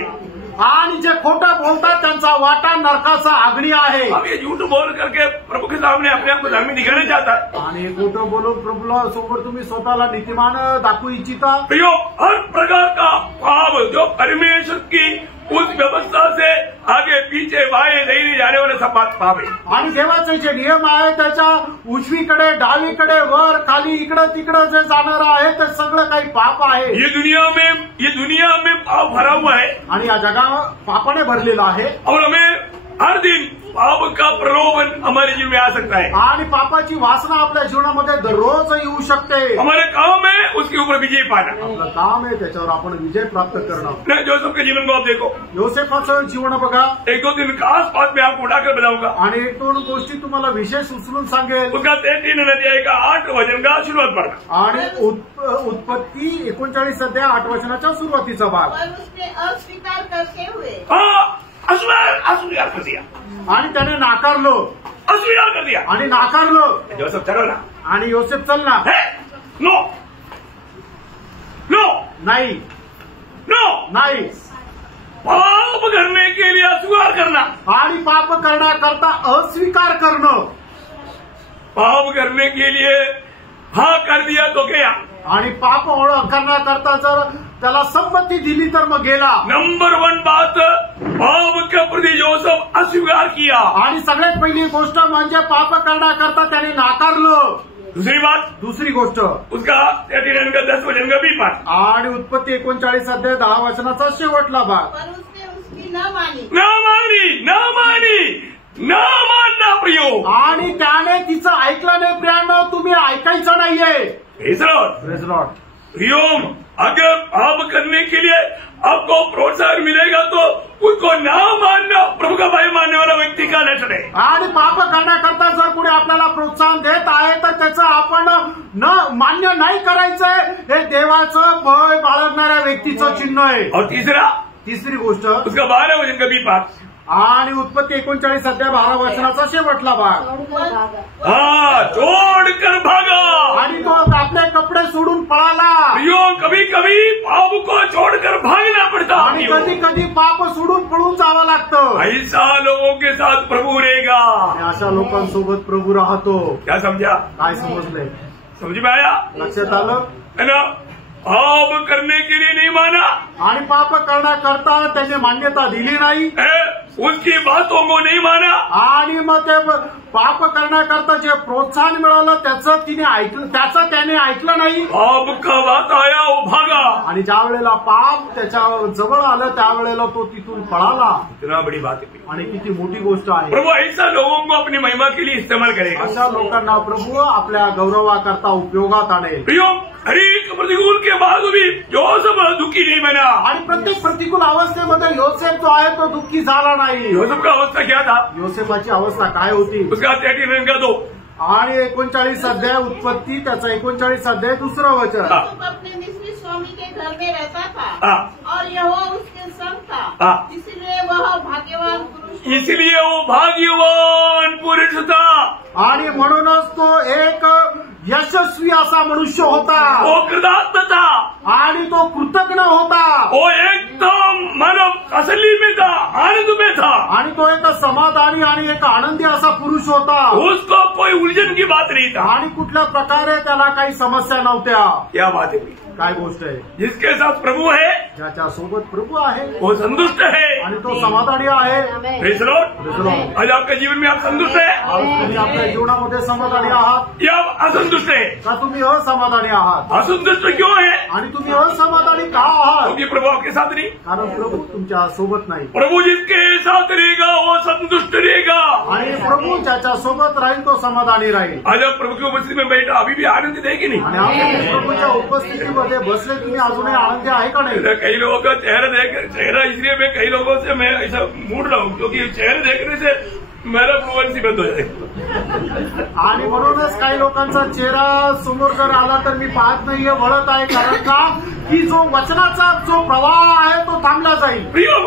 आणि जे खोटं बोलतात त्यांचा वाटा नरकाचा अग्नी आहे। अब ये झूठ बोल करके प्रभु के सामने अपने आप को धार्मिक दिखाना चाहता है। आणि खोटं बोलून प्रभूला समोर तुम्ही स्वतःला नीतिमान दाखवू इच्छिता। प्रियो, हर प्रकार का पाप जो परमेश्वर की उस व्यवस्था से आगे पीछे बाएं दाहिने जाने वाले सब पाप है। आणि देवाचे जे नियम आहे त्याच्या उजवीकडे डावीकडे वर खाली इकडं तिकडं जे जाणारं आहे ते सगळं काही पाप आहे। ये दुनिया में पाप भरा हुआ है आणि या जगावर पापाने भरलेला आहे। और हमें हर दिन पाप का प्रलोभन हमारे जीवन में आ सकता है। आणि पापाची वासना आपल्या जीवनामध्ये दररोज येऊ शकते। हमारे काम है उसके ऊपर विजय पाना। आपलं काम आहे त्याच्यावर आपण विजय प्राप्त करणं। जोसेफ के जीवन को आप देखो, योसेफाचं जीवन बघा। एक दो दिन खास बात मैं आपको उठाकर बताऊंगा आणि एक दोन गोष्टी तुम्हाला विशेष उचलून सांगेल। उसका 3 अध्याय का 8 वचन का शुरुआत पढ़ना। आणि उत्पत्ती 39 अध्याय 8 वचनाच्या सुरुवातीचा भाग। उसने अस्वीकार करते हुए अस्वीकार कर दिया, आणि त्याने नाकारलो, अस्वीकार कर दिया आणि नाकारलं। जोसेफ चलो ना, आणि योसेफ चलना नो नो नाही नो नाही, पाप करने के लिए अस्वीकार करना, आणि पाप करण्याकरता अस्वीकार करणं। पाप करने के लिए हाँ कर दिया तो क्या, आणि पाप करण्याकरता जर त्याला संपत्ती दिली तर मग गेला। नंबर 1 बात, पाप के प्रति जोसेफ अस्वीकार किया। आणि सगळ्यात पहिली गोष्ट म्हणजे पाप करण्याकरता त्याने नाकारलं। दूसरी गोष्ट उसका 39 का 10 वचन का भी पाठ। आणि उत्पत्ती 39 अध्याय 10 वचनाचा शेवटला भाग। पर उसने उसकी न मानी, न मानना प्रियो। आणि त्याने तिचं ऐकलं नाही प्रियांनो, तुम्ही ऐकायचं नाहीये। Praise Lord. प्रियो, अगर पाप करने के लिए आपको प्रोत्साहन मिलेगा तो उसको ना मानना प्रभु का भय मानने वाला व्यक्ति का लक्षण है। आणि पाप करण्याकरता जर कोणी आपल्याला प्रोत्साहन देत आहे तर त्याचं आपण न मान्य नाही करायचंय, हे देवाचं भय बाळगणाऱ्या व्यक्तीचं चिन्ह आहे। और तिसरी गोष्ट उसका 12 वचन का भी पाठ। आणि उत्पत्ती 39 अध्याय 12 वचनाचा शेवटला भाग। छोड़कर भागा, आणि तो आपले कपडे सोडून पळाला। कभी कभी पाप को छोड़कर भागना पड़ता, आणि कधी कधी पाप सोडून पळून जावं लागतं। ऐसा लोगों के साथ प्रभु रहेगा। आणि अशा लोकांसोबत प्रभू राहतो। क्या समझा? काय समजलंय? समझ में आया? लक्षात आलं है ना? पाप करने के लिए नहीं माना, आणि पाप करण्याकरता त्याने मान्यता दिली नाही, उसकी बातों को नहीं माना, आणि मग ते पाप करण्याकरता जे प्रोत्साहन मिळालं त्याचं त्याने ऐकलं नाही। पाप का बात आया वो भागा, आणि ज्या वेळेला पाप त्याच्या जवळ आलं त्यावेळेला तो तिथून पळाला। इतना बड़ी बात है। आणि किती मोठी गोष्ट आहे। प्रभु ऐसा लोगों को अपनी महिमा के लिए इस्तेमाल करेगा। अशा लोकांना प्रभू आपल्या गौरवाकरता उपयोगात आणेल। प्रियो, हर एक प्रतिकूल के बाद भी योसेफ दुखी नहीं बना। आणि प्रत्येक प्रतिकूल अवस्थेमध्ये योसेफ जो आहे तो दुःखी झाला नाही। योसेफ का अवस्था क्या था? योसेफाची अवस्था काय होती? उसका 39 का 2 आणि 39 अध्याय उत्पत्ती त्याचा 39 अध्याय 2 वचन। अपने मिस्री स्वामी के घर में रहता था और यहोवा उसके संग था, इसलिए वह भाग्यवान पुरुष था। आणि म्हणूनच तो एक यशस्वी असा मनुष्य होता। वो कृतज्ञ था, आणि तो कृतज्ञ होता। वो एकदम मानव असली में था, आनंद में था। आणि तो एक समाधानी आणि एक आनंदी असा पुरुष होता। उसको कोई उलझन की बात नहीं था, आणि कुठल्या प्रकारे त्याला काही समस्या नव्हत्या। क्या बात है? काय गोष्ट आहे? जिसके साथ प्रभु है ज्याच्या सोबत प्रभु आहे वो संतुष्ट है आणि तो समाधानी आहे. Praise the Lord. आज आपके जीवन में आप संतुष्ट है तुम्ही आपल्या जीवनामध्ये समाधानी आहात या आप असंतुष्ट है? का तुम्ही असमाधानी आहात? असंतुष्ट क्यों है? आणि तुम्ही असमाधानी का आहात? क्योंकि प्रभु आपके साथ नहीं. कारण प्रभू तुमच्या सोबत नाही. प्रभु जिसके साथ रहेगा वो संतुष्ट रहेगा. आणि प्रभु ज्याच्या सोबत राहील तो समाधानी राहील. आज आप प्रभु की उपस्थिति में बैठा अभी भी आनंदित है कि नहीं? आणि आपण प्रभूच्या उपस्थितीमध्ये बसले तुम्ही अजूनही आनंदी आहे का नाही? कई लोगों का चेहरा इसलिए मैं कई लोगों से मैं ऐसा मूड रहा हूँ क्योंकि चेहरे देखने से मेरा फ्लुएंसी बंद हो जाए. आणि म्हणूनच काही लोकांचा चेहरा समोर जर आला तर मी पाहत नाहीये, वळत आहे. कारण का की जो वचनाचा जो प्रवाह आहे तो थांबला जाईल. प्रियो,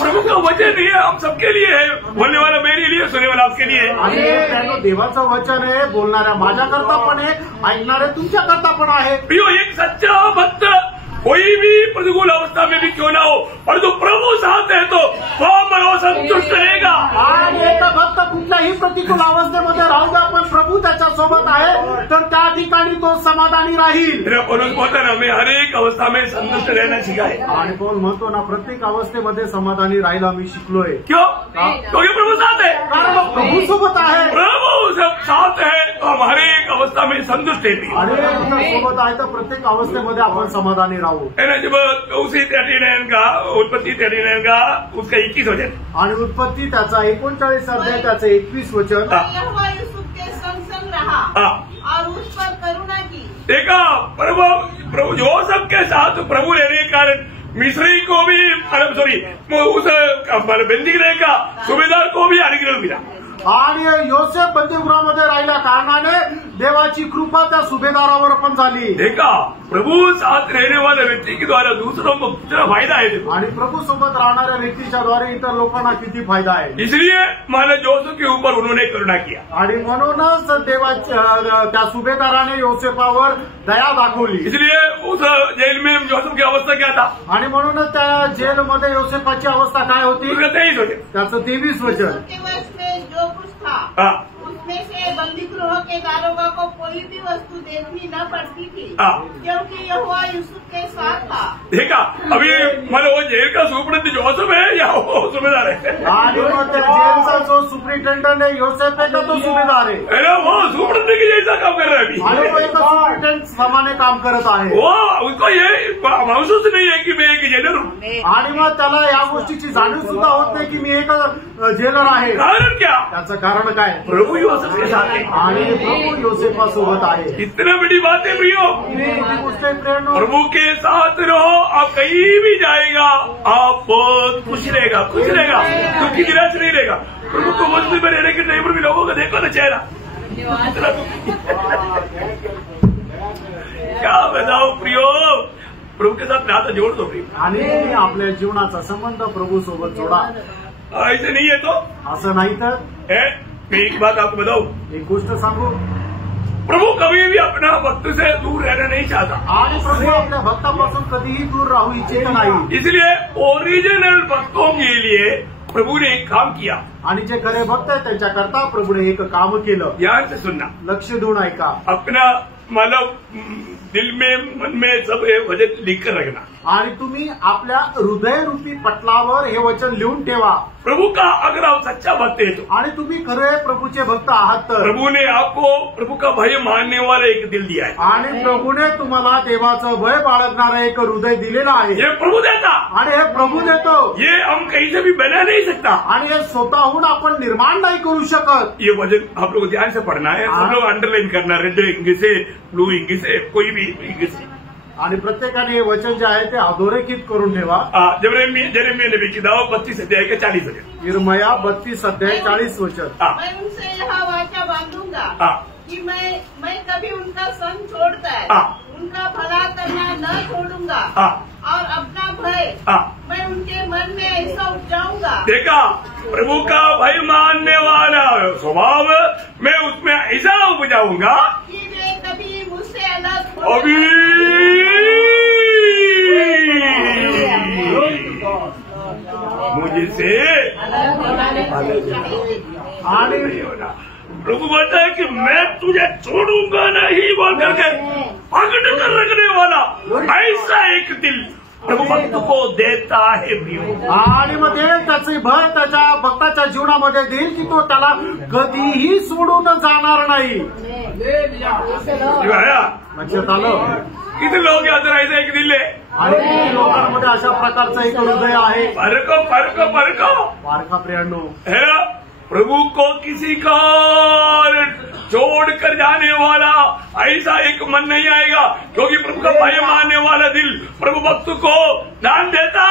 प्रभु का वचन है हम सबके लिए है. बोलने वाला मेरे लिए, सुनने वाला आपके लिए. आणि त्यानं देवाचं वचन आहे, बोलणाऱ्या माझ्याकरता पण आहे, ऐकणारे तुमच्याकरता पण आहे. प्रियो, एक सच्चा भक्त कोई भी प्रतिकूल अवस्था में भी क्यों ना हो, और जो प्रभु साथ है तो वो संतुष्ट रहेगा. आणि एक भक्त कुठल्याही प्रतिकूल अवस्थेमध्ये राहू द्या, पण प्रभू त्याच्या सोबत आहे तर त्या ठिकाणी तो समाधानी राहील. पौलुस बोलता ना, हमें हर एक अवस्था में संतुष्ट रहना सिखाए. आणि पौल म्हणतो ना, प्रत्येक अवस्थेमध्ये समाधानी राहायला मी शिकलोय. क्यों? क्योंकि प्रभु साथ है. कारण प्रभू सोबत आहे. प्रभु सब साथ है तो हम हर एक अवस्था में संतुष्ट है. आणि सोबत आहे तर प्रत्येक अवस्थेमध्ये आपण समाधानी राहू. है ना. जब उसी 39 का उत्पत्ति 39 का उसका 21 वचन आणि उत्पत्ती त्याचा 39 अध्याय त्याचं 21 वचन. यहोवा यूसुफ के संग रहा और उस पर करुणा की. देखा, प्रभु जो सबके साथ प्रभु रहने के कारण मिस्री को भी उस बंदीगृह का सुबेदार को भी अनुग्रह मिला. आणि योसेफ बंदीगृहामध्ये राहिल्या कारणाने देवाची कृपा त्या सुभेदारावर पण झाली. देखा, प्रभु साथ रहने वाले व्यक्ति के द्वारा दूसरों को कितना फायदा है. आणि प्रभू सोबत राहणाऱ्या व्यक्तीच्या द्वारे इतर लोकांना किती फायदा आहे. इसलिए माने जोसेफ के ऊपर उन्होंने करुणा किया. आणि म्हणूनच देवाच्या त्या सुभेदाराने योसेफावर दया दाखवली. इसलिए उस जेल में जोसेफ की अवस्था क्या था? आणि म्हणूनच त्या जेलमध्ये योसेफाची अवस्था काय होती? 23 वचन. त्याचं 23 वचन. जो कुछ था उसमें से बंदीगृह के दारोगा को कोई भी वस्तु देखनी न पड़ती थी, क्योंकि यहोवा यूसुफ के साथ था. देखा, अभी मानो वो जेल का सुपरिटेंडेंट जोसेफ है या वो सुबेदार है? आणि मग त्या जेलचा जो सुपरिटेंडेंट आहे योसेफ आहे का तो सुभेदार आहे? अरे वो सुपरिटेंडेंट की जैसा काम कर रहा है अभी. आणि वो एक सुपरिटेंडेंट समाने काम करत आहे. वो उसको ये महसूस नहीं है कि मैं एक जेलर हूँ. आणि मग त्याला या गोष्टीची जाणीव सुद्धा होत नाही की मी एक जेलर आहे. कारण क्या? त्याचं कारण काय? प्रभु योसेफ के साथ है. आणि प्रभू योसेफासोबत आहे. इतना बड़ी बात है प्रियो. गोष्ट आहे प्रेरणा. प्रभु के साथ रहो, आप कहीं भी जाएगा आप बहुत खुश रहेगा, खुश रहेगा, दुखी निराश नहीं रहेगा. प्रभु को मस्ती में रहने के टाइम पर भी लोगों को देखो ना चेहरा क्या बताओ प्रियो. प्रभु के साथ नाता जोड़ दो प्रियो. आणि आपल्या जीवनाचा संबंध प्रभू सोबत जोडा. ऐसे नहीं है तो असं नाही तर. मैं एक बात आपको बताऊं, एक गोष्ट सांगू, प्रभु कभी भी अपना भक्त से दूर रहना नहीं चाहता. आणि प्रभू आपल्या भक्तापासून कधीही दूर राहू इच्छित नाही. इसलिए ओरिजिनल भक्तों के लिए प्रभु ने एक काम किया. आणि जे खरे भक्त आहेत त्यांच्याकरता प्रभूने एक काम केलं. ध्यान से सुनना, लक्ष देऊन ऐका. अपना मतलब दिल में मन में सब वचन लिख कर रखना. आणि तुम्ही आपल्या हृदयरूपी पटलावर हे वचन लिहून ठेवा. प्रभु का अगर आप सच्चा भक्त है तो, आणि तुम्ही खरे प्रभूचे भक्त आहात तर, प्रभु ने आपको प्रभु का भय मानने वाला एक दिल दिया है. आणि प्रभूने तुम्हाला देवाचं भय बाळगणारा एक हृदय दिलेलं आहे. ये प्रभु देता. आणि हे प्रभू देतो. ये हम कहीं से भी बना नहीं सकता. आणि हे स्वतःहून आपण निर्माण नाही करू शकत. ये वचन आप लोग ध्यान से पढ़ना है. सब लोग अंडरलाइन करना, रेड इंक से, ब्लू इंक से, कोई भी इंक से. आणि प्रत्येकाने हे वचन जे आहे ते अधोरेखित करून ठेवा. यिर्मयाह नबी की किताब 32 अध्याय के 40 वचन. यिर्मयाह 32 अध्याय 40 वचन. मैं उनसे यह वाचा बांधूंगा कि मैं कभी उनका संग छोड़कर उनका भला करना न छोड़ूंगा, और अपना भय मैं उनके मन में ऐसा उपजाऊंगा. देखा, प्रभु का भय मानने वाला स्वभाव मैं उसमें ऐसा उपजाऊंगा कि वे कभी मुझसे अलग अभी मुझसे आणि प्रभु बोलता है कि मैं तुझे छोड़ूंगा नहीं बोल करके पकड़ कर रखने वाला ऐसा एक दिल प्रभु भक्त को देता है प्रियो। आणि मग ते त्याचे भय त्याच्या भक्ताच्या जीवनामध्ये देईल की तो त्याला कधीही सोडून जाणार नाही. लक्षात आलं? किती लोक याद राहायचं एक दिले आणि लोकांमध्ये अशा प्रकारचं एक हृदय आहे. बारका प्रियांनो, प्रभु को किसी का छोड़ कर जाने वाला ऐसा एक मन नहीं आएगा, क्योंकि प्रभु का भय मानने वाला दिल प्रभु भक्त को दान देता.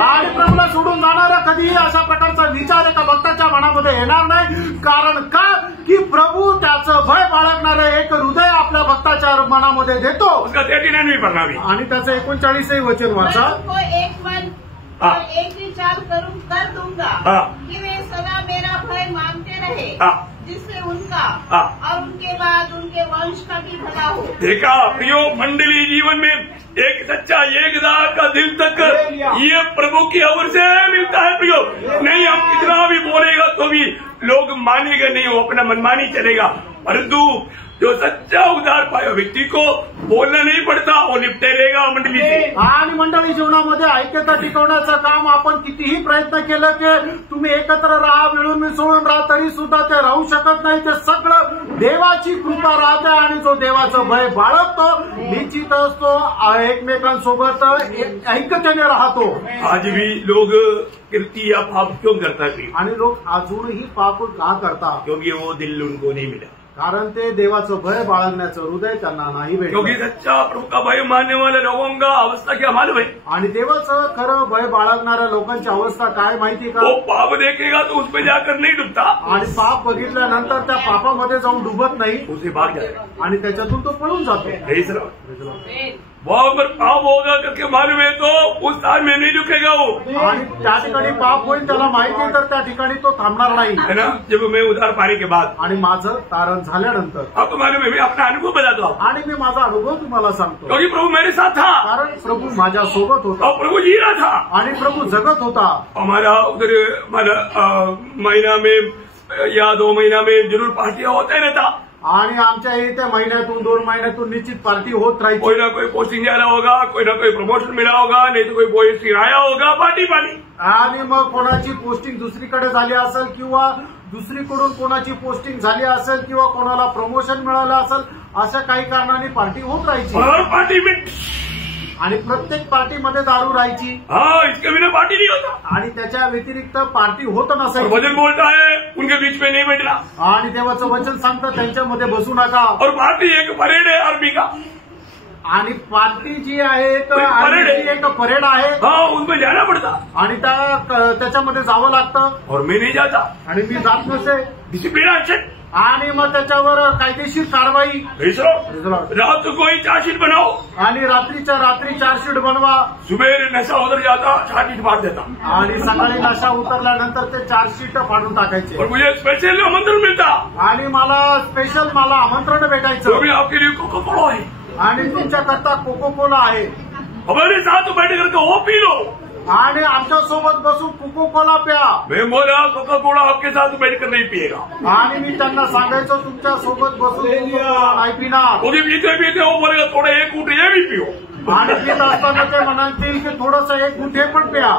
आणि प्रभूला सोडून जाणारा कधीही अशा प्रकारचा विचार एका भक्ताच्या मनामध्ये येणार नाही. कारण का की प्रभू त्याचं भय बाळगणारे एक हृदय आपल्या भक्ताच्या मनामध्ये देतो. उसका 39 प्रणावी आणि त्याचं 39 वचन वाचा. एक मन और एक विचार कर दूंगा कि वे सदा मेरा भय मानते रहे, जिससे उनका और उनके बाद उनके वंश का भी भला हो. देखा प्रियो, मंडली जीवन में एक सच्चा एकदार का दिल तक ये प्रभु की ओर से मिलता है प्रियो. नहीं, हम कितना भी बोलेगा तो भी लोग मानेगा नहीं, वो अपना मनमानी चलेगा. परंतु जो सच्चा उद्धार पाया व्यक्ती को बोलना नहीं पडता, वो निपटेगा मंडली से. आणि मंडळी जीवनामध्ये ऐक्यता टिकवण्याचं काम आपण कितीही प्रयत्न केलं की तुम्ही एकत्र राहा, मिळून मिसळून राहा, तरी सुद्धा ते राहू शकत नाही. ते सगळं देवाची कृपा राहते आणि जो देवाचं भय बाळगतो निश्चितच तो एकमेकांसोबत ऐक्यतेने राहतो. आज भी लोग कीर्ति या पाप क्यों करता है? आणि लोक अजूनही पाप का करतात? क्योंकि वो दिल उनको नहीं मिला, कारण ते देवाचं भय बाळगण्याचं हृदय त्यांना नाही क्योंकि भेटलं. सच्चा प्रभु का भय मानने वाले लोगों का अवस्था क्या मालूम है? आणि देवाचं खरं भय बाळगणाऱ्या लोकांची अवस्था काय माहिती का? वो पाप देखेगा तो उसमें जाकर नहीं डूबता, आणि पाप बघितल्यानंतर त्या पापामध्ये जाऊन डुबत नाही, उसे भाग जाएगा आणि त्याच्यातून तो पळून जातो. वहां पर पाप होगा करके मालूम है तो उस स्थान में नहीं रुकेगा वो. आणि त्या ठिकाणी पाप होईल त्याला माहिती आहे, तर त्या ठिकाणी तो थांबणार नाही. है ना? जब मैं उद्धार पाने के बाद, आणि माझं तारण झाल्यानंतर आपको मालूम है, मैं अपना अनुभव बताता हूँ. आणि मी माझा अनुभव तुम्हाला सांगतो. क्योंकि प्रभु मेरे साथ था, कारण प्रभू माझ्या सोबत होता और प्रभु जी रहा था, आणि प्रभू जगत होता. हमारा उधर महीना में या 2 महीना में जरूर पार्टियां होता रहता. आणि आमच्या इथे महिन्यातून 2 महिन्यातून निश्चित पार्टी होत राहायची. कोई ना कोई पोस्टिंग जा रहा होगा, कोई ना कोई प्रमोशन मिला होगा, नहीं तो कोई पोस्टिंग आया होगा, पार्टी. आणि मग कोणाची पोस्टिंग दुसरीकडे झाली असेल किंवा दुसरीकडून कोणाची पोस्टिंग झाली असेल किंवा कोणाला प्रमोशन मिळालं असेल, अशा काही कारणाने पार्टी होत राहायची. पार्टी में आणि प्रत्येक पार्टीमध्ये दारू राहायची. इसके बिना पार्टी नहीं होता. आणि त्याच्या व्यतिरिक्त पार्टी होत नसायची. वचन बोलता है उनके बीच में नहीं बैठना. आणि देवाचं वचन सांगतं त्यांच्यामध्ये बसू नका. और पार्टी एक परेड है आर्मी का. आणि पार्टी जी आहे आर्मीची एक परेड आहे. उसमें जाना पड़ता. आणि त्याच्यामध्ये जावं लागतं. और मैं नहीं जाता. आणि मी जात नसे. Discipline action. आणि मग त्याच्यावर कायदेशीर कारवाई. रात को ही चार्जशीट बनाओ. आणि रात्रीच्या रात्री चार्जशीट बनवा. सुबह नशा उतर जाता, चार्जशीट फाड़ देता. आणि सकाळी नशा उतरल्यानंतर ते चार्जशीट फाडून टाकायचे. और मुझे स्पेशल आमंत्रण मिळता. आणि मला आमंत्रण भेटायचं. तो भी आपके लिए कोको कोला है. आणि तुमच्याकरता कोको कोला आहे. हमारे साथ बैठ करके वो पी लो. आणि आमच्या सोबत बसून कोको कोला प्या. मैं बोला कोका कोला आपके साथ बैठकर नहीं पिएगा. आणि मी त्यांना सांगायचो तुमच्या सोबत बसून नाही पिणार. पीते पीते वो बोलेगा थोड़ा एक घूंट ये भी पियो. आणि पित असताना ते म्हणातील की थोडंसं एक घूंट हे पण प्या.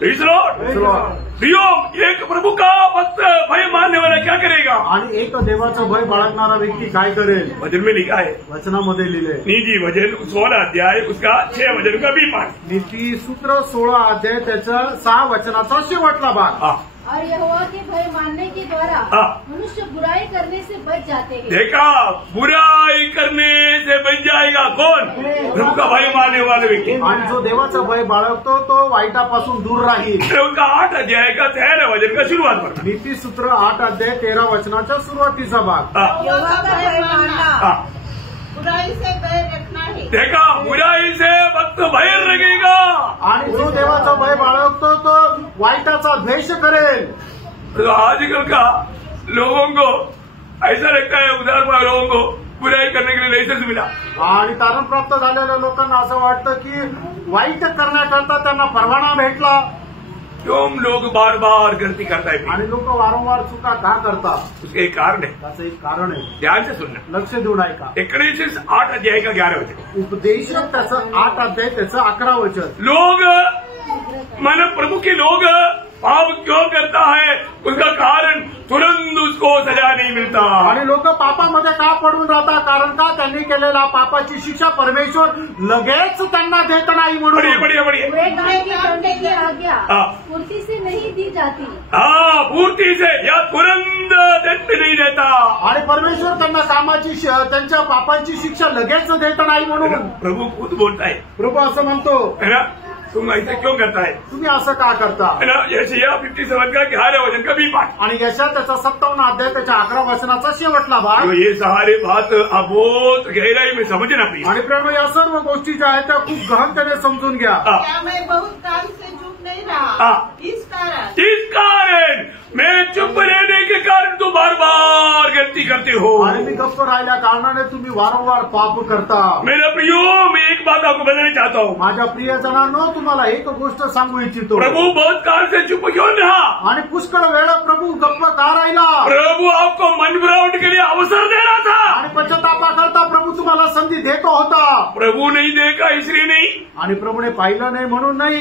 प्रियो, एक प्रभु का भक्त भय मानने वाला क्या करेगा? आणि एक देवाचं भय बाळगणारा व्यक्ती काय करेल? वचन में लिखा है, वचनामध्ये लिहिले. नीति वचन 16 अध्याय उसका 6 वचन का भी पाठ. नीती सूत्र 16 अध्याय त्याचा 6 वचनाचा शेवटला भाग. और यहोवा के भय मानने के द्वारा मनुष्य बुराई करने से बच जाते हैं. देखा, बुराई करने से बच जाएगा कौन? प्रभु का भय मानने वाले व्यक्ती. आणि जो देवाचा भय बाळगतो तो वाईटापासून दूर राहील. उनका 8 अध्याय का 13 वचन का सुरुवात पर. नीती सूत्र 8 अध्याय 13 वचनाच्या सुरुवातीचा भाग. यहोवा का भय मानना, बुराई से भय रखना है. देखा, बुराई से भक्त भय रखेगा. आणि जो देवाचा भय बाळगतो तो वाईटाचा द्वेष करेल. तो आजकल का लोगों को ऐसा लगता है, उधार पाए लोगों को बुराई करने के लिए लाइसेंस मिला. आणि तारण प्राप्त झालेल्या लोकांना असं वाटतं की वाईट करण्याकरता त्यांना परवाना भेटला. क्यों लोग बार बार गलती करता है? आणि लोक वारंवार चुका का करतात? उसके एक कारण है, त्याचं एक कारण आहे. ध्यान से सुनना. लक्ष देऊन ऐका. इक्लेसियास 8 अध्याय का 11 वचन. उपदेशक त्याचं 8 अध्याय त्याचं 11 वचन. लोग मानो प्रभु के लोग पाप क्यों करता है, उसका कारण तुरंत उसको सजा नहीं मिलता. आणि लोक पापामध्ये का पडून राहतात? कारण का त्यांनी केलेल्या पापाची शिक्षा परमेश्वर लगेच त्यांना देत नाही म्हणून. बढ़िया बढ़िया बढ़िया. करने की आज्ञा पूर्ति से नहीं दी जाती. हाँ, पूर्ति से या तुरंत दंड नहीं देता. आणि परमेश्वर त्यांना कामाची त्यांच्या पापांची शिक्षा लगेच देत नाही म्हणून. प्रभु खुद बोलता है, प्रभू असं म्हणतो, है ना, तुम ऐसा क्यों करता है? तुम्ही असं का करता? है ना, यशायाह 57 का 11 वचन का बी पाठ. आणि यशायाह त्याचा 57 अध्याय त्याच्या 11 वचनाचा शेवटला भाग. तो ये सारे बात आप बहुत गहराई में समझना प्रिय. आणि प्रेम या सर्व गोष्टी ज्या आहेत त्या खूप गहनतेने समजून घ्या. क्या मैं बहुत काल से चुप नहीं रहा? इस कारण मैं चुप रहने के कारण तू बार बार गलती करते हो. आणि मी गप्प राहिल्या कारणाने तुम्ही वारंवार पाप करता. मेरा प्रियो, मैं एक बात आपको बताना चाहता हूँ. माझ्या प्रियजनांनो, तुम्हाला एक गोष्ट सांगू इच्छितो. प्रभु बहुत काल से चुप क्यों रहा? आणि पुष्कळ वेळा प्रभू गप्प का राहिला? प्रभु आपको मन फिरावट के लिए अवसर दे रहा था. आणि पश्चातापाकरता प्रभू तुम्हाला संधी देतो होता. प्रभु नहीं देखा इसलिए नहीं, आणि प्रभूने पाहिलं नाही म्हणून नाही,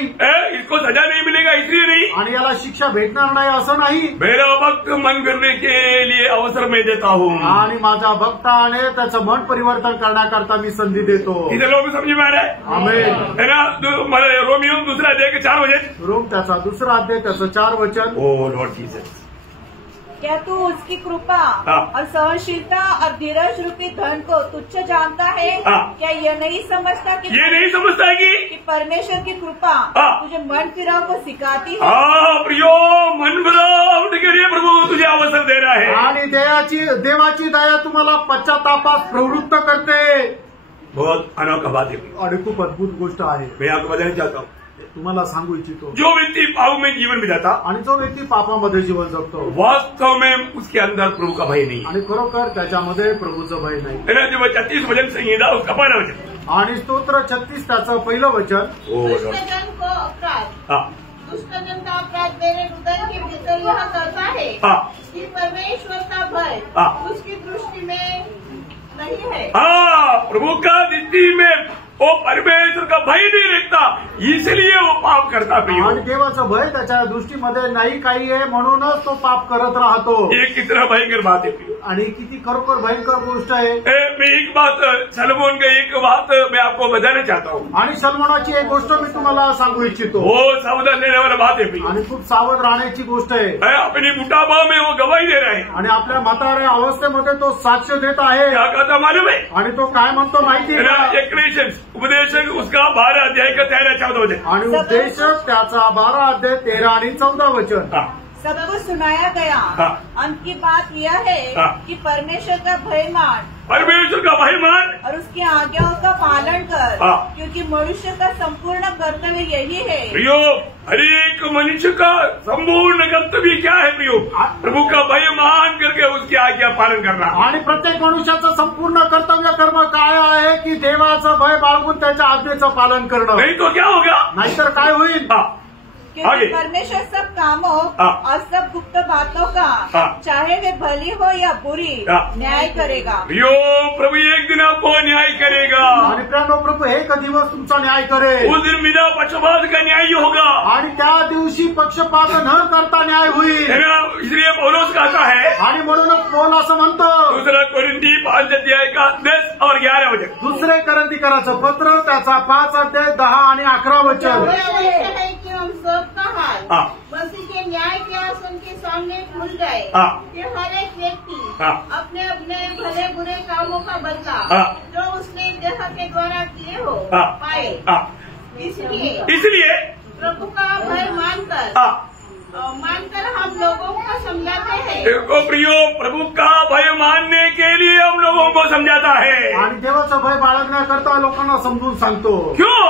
इसको सजा नहीं मिलेगा इसलिए नहीं, आणि याला शिक्षा भेटणार नाही असं नाही. मेरा भक्त मन करने के लिए अवसर मैं देता हूँ. आणि माझा भक्ताने त्याचं मन परिवर्तन करण्याकरता मी संधी देतो. इथे लोग समझ में आ रहा है? आमेन. है ना. रोमियो 2 अध्याय के 4 वचन. रोम त्याचा 2 अध्याय त्याचं 4 वचन. ओ लॉर्ड जीसस, क्या तू उसकी कृपा हाँ। और सहनशीलता और धीरज रूपी धन को तुच्छ जानता है? हाँ। क्या यह नहीं समझता कि ये नहीं समझता है कि परमेश्वर की कृपा हाँ। तुझे मन फिराव को सिखाती है? प्रियो, मन फिरावट के लिए प्रभु तुझे अवसर दे रहा है. आणि देवाची दया तुम्हाला पश्चातापास प्रवृत्त करते. बहुत अनोखा बात है आणि खूप अद्भुत गोष्ट आहे. मैं आपको बताना चाहता हूँ. तुम्हाला सांगू इच्छितो, जो व्यक्ति पाप में जीवन बिताता, आणि जो व्यक्ती पापामध्ये जीवन जगतो, वास्तव में उसके अंदर प्रभु का भय नहीं है. आणि खरोखर त्याच्यामध्ये प्रभूचं भय नाही. है ना. जो 36 वचन संहिता उसका 15 वचन. आणि स्तोत्र 36 त्याचं पहिलं वचन. दुष्टजन को अपराध, दुष्टजन का अपराध मेरे हृदय के भीतर यह करता है कि परमेश्वर का भय उसकी दृष्टि में नहीं है. प्रभु का दृष्टि में वो परमेश्वर का भय नहीं रखता, इसलिए वो पाप करता. आणि देवाचं भय त्याच्या दृष्टीमध्ये नाही काही आहे म्हणूनच तो पाप करत राहतो. ये कितना भयंकर बात है. आणि किती खरोखर भयंकर गोष्ट आहे. मैं एक बात सलमोन का एक बात मैं आपको बताना चाहता हूँ. आणि सलमोनाची एक गोष्ट मी तुम्हाला सांगू इच्छितो. वो सावधान लेने वाला बात है. आणि खूप सावध राहण्याची गोष्ट आहे. अपनी बुढ़ापा में वो गवाही दे रहा है. आणि आपल्या म्हाताऱ्या अवस्थेमध्ये तो साक्ष देत आहे. क्या कहता मालूम है? आणि तो काय म्हणतो माहिती आहे का? इक्लेसियास उपदेशक उसका 12 अध्याय का 13-14 वचन. आणि उपदेशक त्याचा 12 अध्याय 13 आणि 14 वचन. सबको सुनाया गया. अंत की बात यह है कि परमेश्वर का भय मान, परमेश्वर का भय मान और उसकी आज्ञाओं का पालन कर, क्योंकि मनुष्य का संपूर्ण कर्तव्य यही है. प्रियो, हर एक मनुष्य का संपूर्ण कर्तव्य क्या है प्रियो? प्रभु का भय मान करके उसकी आज्ञा पालन करना. आणि प्रत्येक मनुष्याचं संपूर्ण कर्तव्य कर्म काय आहे की देवाचं भय बाळगून त्याच्या आज्ञेचं पालन करणं. नहीं तो क्या होगा? नाहीतर काय होईल? क्योंकि परमेश्वर सब कामों और सब गुप्त बातों का, चाहे वे भली हो या बुरी, न्याय करेगा. यो प्रभु एक दिन आपको न्याय करेगा. आणि प्रभु एक दिवस तुमचा न्याय करेल. उस दिन बिना पक्षपात का न्याय होगा. आणि त्या दिवशी पक्षपात न करता न्याय होईल. इसलिए पौलुस कहता है, आणि म्हणूनच पौल असं म्हणतो 2 कोरिन्थी 5 अध्याय का 10 और 11 वचन. 2 कोरिन्थीकराचं पत्र त्याचा 5 अध्याय 10 आणि 11 वचन. हम सबका हाल मसीह के न्याय के आसन के सामने खुल जाए कि हर एक व्यक्ति अपने अपने भले बुरे कामों का बदला जो उसने देह के द्वारा किए हो पाए. इसलिए प्रभु का भय मानकर हम लोगों को समझाते हैं. देखो प्रियो, प्रभु का भय मानने के लिए हम लोगों को समझाता है. आणि देवाचं भय बाळगण्याकरता लोकांना समजून सांगतो. क्यों?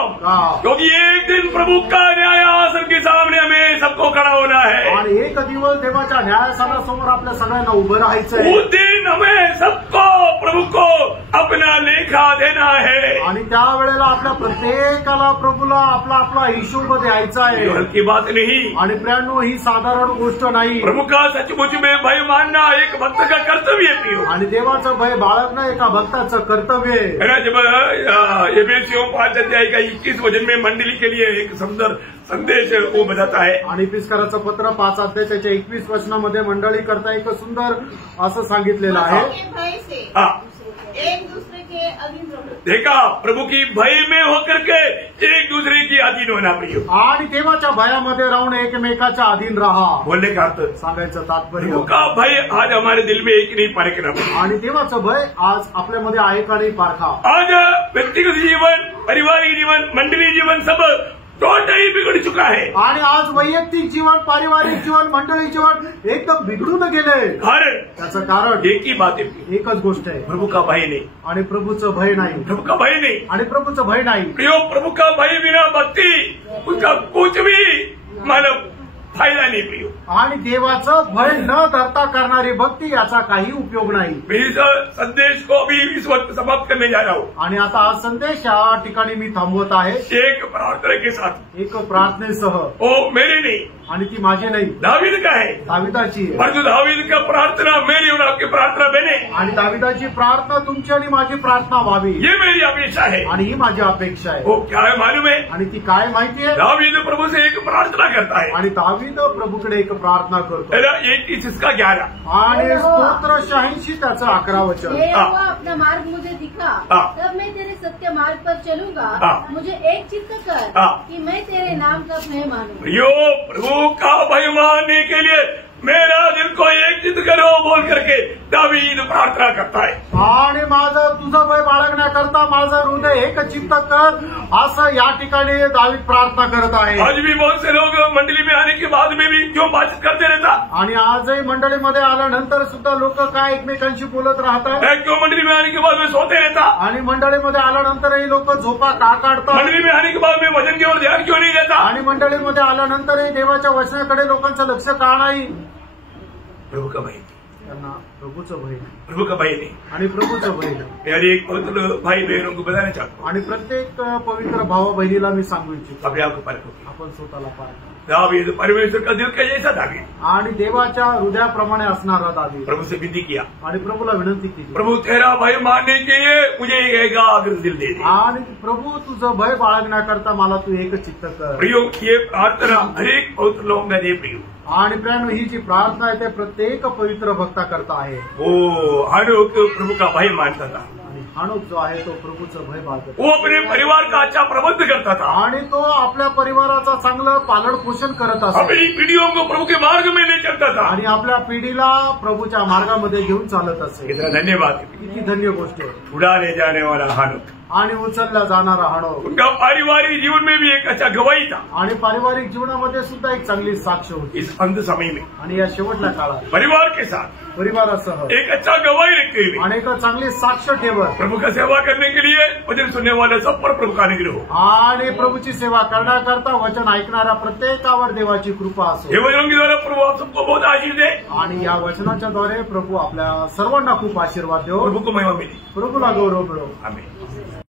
क्योंकि एक दिन प्रभु का न्याय आसन के सामने हमें सबको खड़ा होना है. आणि एक दिवस देवाच्या न्यायासनासमोर आपल्या सगळ्यांना उभं राहायचं आहे. उस दिन हमें सबको प्रभु को अपना लेखा देना है। आणि त्यावेळेला आपल्या प्रत्येकाला प्रभूला आपला आपला हिशोब द्यायचा आहे। हलकी बात नहीं। आणि प्रियांनो, ही साधारण गोष्ट नाही। प्रभु का सचमुच में भय मानना एक भक्त का कर्तव्य है प्रियो। आणि देवाचं भय बाळगणं एका भक्ताचं कर्तव्य आहे। जब एफेसियों 5 अध्याय का 21 वचन में मंडली के लिए एक सुंदर संदेश वो बताता है। आणि इफिसकराचं पत्र 5 अध्याय त्याच्या 21 वचनामध्ये मंडळी करता एक सुंदर असं सांगितलेलं आहे। एक दूसरे के अधीन रहो। देखा, प्रभु की भय में होकर के एक दूसरे की अधीन होना प्रियो। आणि देवाच्या भयामध्ये राहून एकमेकाच्या अधीन राहा। बोलने का अर्थ, सांगायचं तात्पर्य, प्रभु का भय आज हमारे दिल में एक नहीं पारखना। आणि देवाचं भय आज आपल्यामध्ये आहे का नाही पारखा। आज व्यक्तिगत जीवन, पारिवारिक जीवन, मंडली जीवन सब टोटली बिगड़ चुका है। आणि आज वैयक्तिक जीवन, पारिवारिक जीवन, मंडळी जीवन एकदम बिघडून गेले। त्याचं कारण एक ही बात है, एकच गोष्ट आहे, प्रभु का भय नहीं। आणि प्रभूचं भय नाही। प्रभु का भय नहीं आणि प्रभूचं भय नाही। प्रियो, प्रभु का भय बिना भक्ति उसका कुछ भी मानव फायदा नहीं प्रियो। आणि देवाचं भय न धरता करणारी भक्ती याचा काही उपयोग नाही। मैं इस संदेश को अभी इस वक्त समाप्त करने जा रहा हूँ। आणि आता हा संदेश या ठिकाणी मी थांबवत आहे एक प्रार्थना के साथ, एक प्रार्थनेसह। ओ मेरी नहीं, आणि ती माझी नाही, दावीद का है, दाविदाची आहे। परंतु दावीद का प्रार्थना मेरी और आपकी प्रार्थना बने, आणि दाविदाची प्रार्थना तुमची आणि माझी प्रार्थना व्हावी, ये मेरी अपेक्षा है। आणि ही माझी अपेक्षा आहे। वो क्या है मालूम है? आणि ती काय माहिती आहे? दावीद प्रभु से एक प्रार्थना करता है। आणि दावीद प्रभूकडे एक प्रार्थना करतो। 21 इसका 11 आणि स्तोत्र 86 त्याचं 11 वचन। अपना मार्ग मुझे दिखा, तब मैं तेरे सत्य मार्ग पर चलूंगा। मुझे एक चित्त कर कि मैं तेरे नाम का भय मानूं। यो प्रभु का भय मानने के लिए मेरा दिल को एक चित्त करो बोल करके दावीद प्रार्थना करता है। आणि माझं तुझं भय बाळगण्याकरता माझं हृदय एक चित्त कर, असं या ठिकाणी दावीद प्रार्थना करत आहे। आज भी बहुत से लोग मंडली में आने के बाद में भी क्यों बातचीत करते रहता। आणि आजही मंडळीमध्ये आल्यानंतर सुद्धा लोक काय एकमेकांशी बोलत राहतात। क्यों मंडली में आने के बाद में सोते रहता। आणि मंडळीमध्ये आल्यानंतरही लोक झोपा का काढतात। मंडली में आने के बाद में वचन की ओर ध्यान क्यों नहीं देता। आणि मंडळीमध्ये आल्यानंतरही देवाच्या वचनाकडे लोकांचं लक्ष का नाही। प्रभु का भय, त्यांना प्रभूचं भय नाही, प्रभु का भय नहीं, आणि प्रभूचं भय नाही। मेरे एक पवित्र भाई बहनों को बताना चाहता हूँ। आणि प्रत्येक पवित्र भावा बहिणीला मी सांगू इच्छितो, अपने आप को परखो। आपण स्वतःला पारखा। दावीद परमेश्वर का दिल का जैसा दावीद, आणि देवाच्या हृदयाप्रमाणे असणारा दावीद प्रभु से विनती किया, आणि प्रभूला विनंती केली, प्रभु तेरा भय मानने के लिए मुझे एक एकाग्र दिल दे दे। आणि प्रभू तुझं भय बाळगण्याकरता मला तू एक चित्त कर। प्रियो, ये प्रार्थना हरेक पवित्र लोगों का दे प्रियो। आणि प्रियांनो, ही जी प्रार्थना आहे ते प्रत्येक पवित्र भक्ता करता आहे। वो हनोक प्रभु का भय मानता था, आणि हनोक जो आहे तो प्रभूचं भय बाळगतो। वो अपने परिवार का अच्छा प्रबंध करता था, आणि तो आपल्या परिवाराचा चांगलं पालन पोषण करत असतो। अपनी पीढ़ियों को प्रभु के मार्ग में ले चलता था, आणि आपल्या पिढीला प्रभूच्या मार्गामध्ये घेऊन चालत असे। कितना धन्यवाद, किती धन्य गोष्ट आहे। उड़ा ले जाने वाला हनोक, आणि उचलला जाणारा हनोक, उनका पारिवारिक जीवन में भी एक अच्छा गवाही था। आणि पारिवारिक जीवनामध्ये सुद्धा एक चांगली साक्ष होती। इस अंत समय में आणि या शेवटल्या काळात परिवार के साथ, परिवारासह एक अच्छा गवाही रखते हुए आणि एक चांगली साक्ष ठेवत प्रभु का सेवा करने के लिए वचन सुनने वाले सब पर प्रभु का अनुग्रह हो। आणि प्रभूची सेवा करण्याकरता वचन ऐकणाऱ्या प्रत्येकावर देवाची कृपा असो। हे वचन के द्वारा प्रभु आप सबको बहुत आशीष दे। आणि या वचनाच्या द्वारे प्रभू आपल्या सर्वांना खूप आशीर्वाद देव। प्रभु को महिमा मिले। प्रभूला गौरव मिळो। आमीन।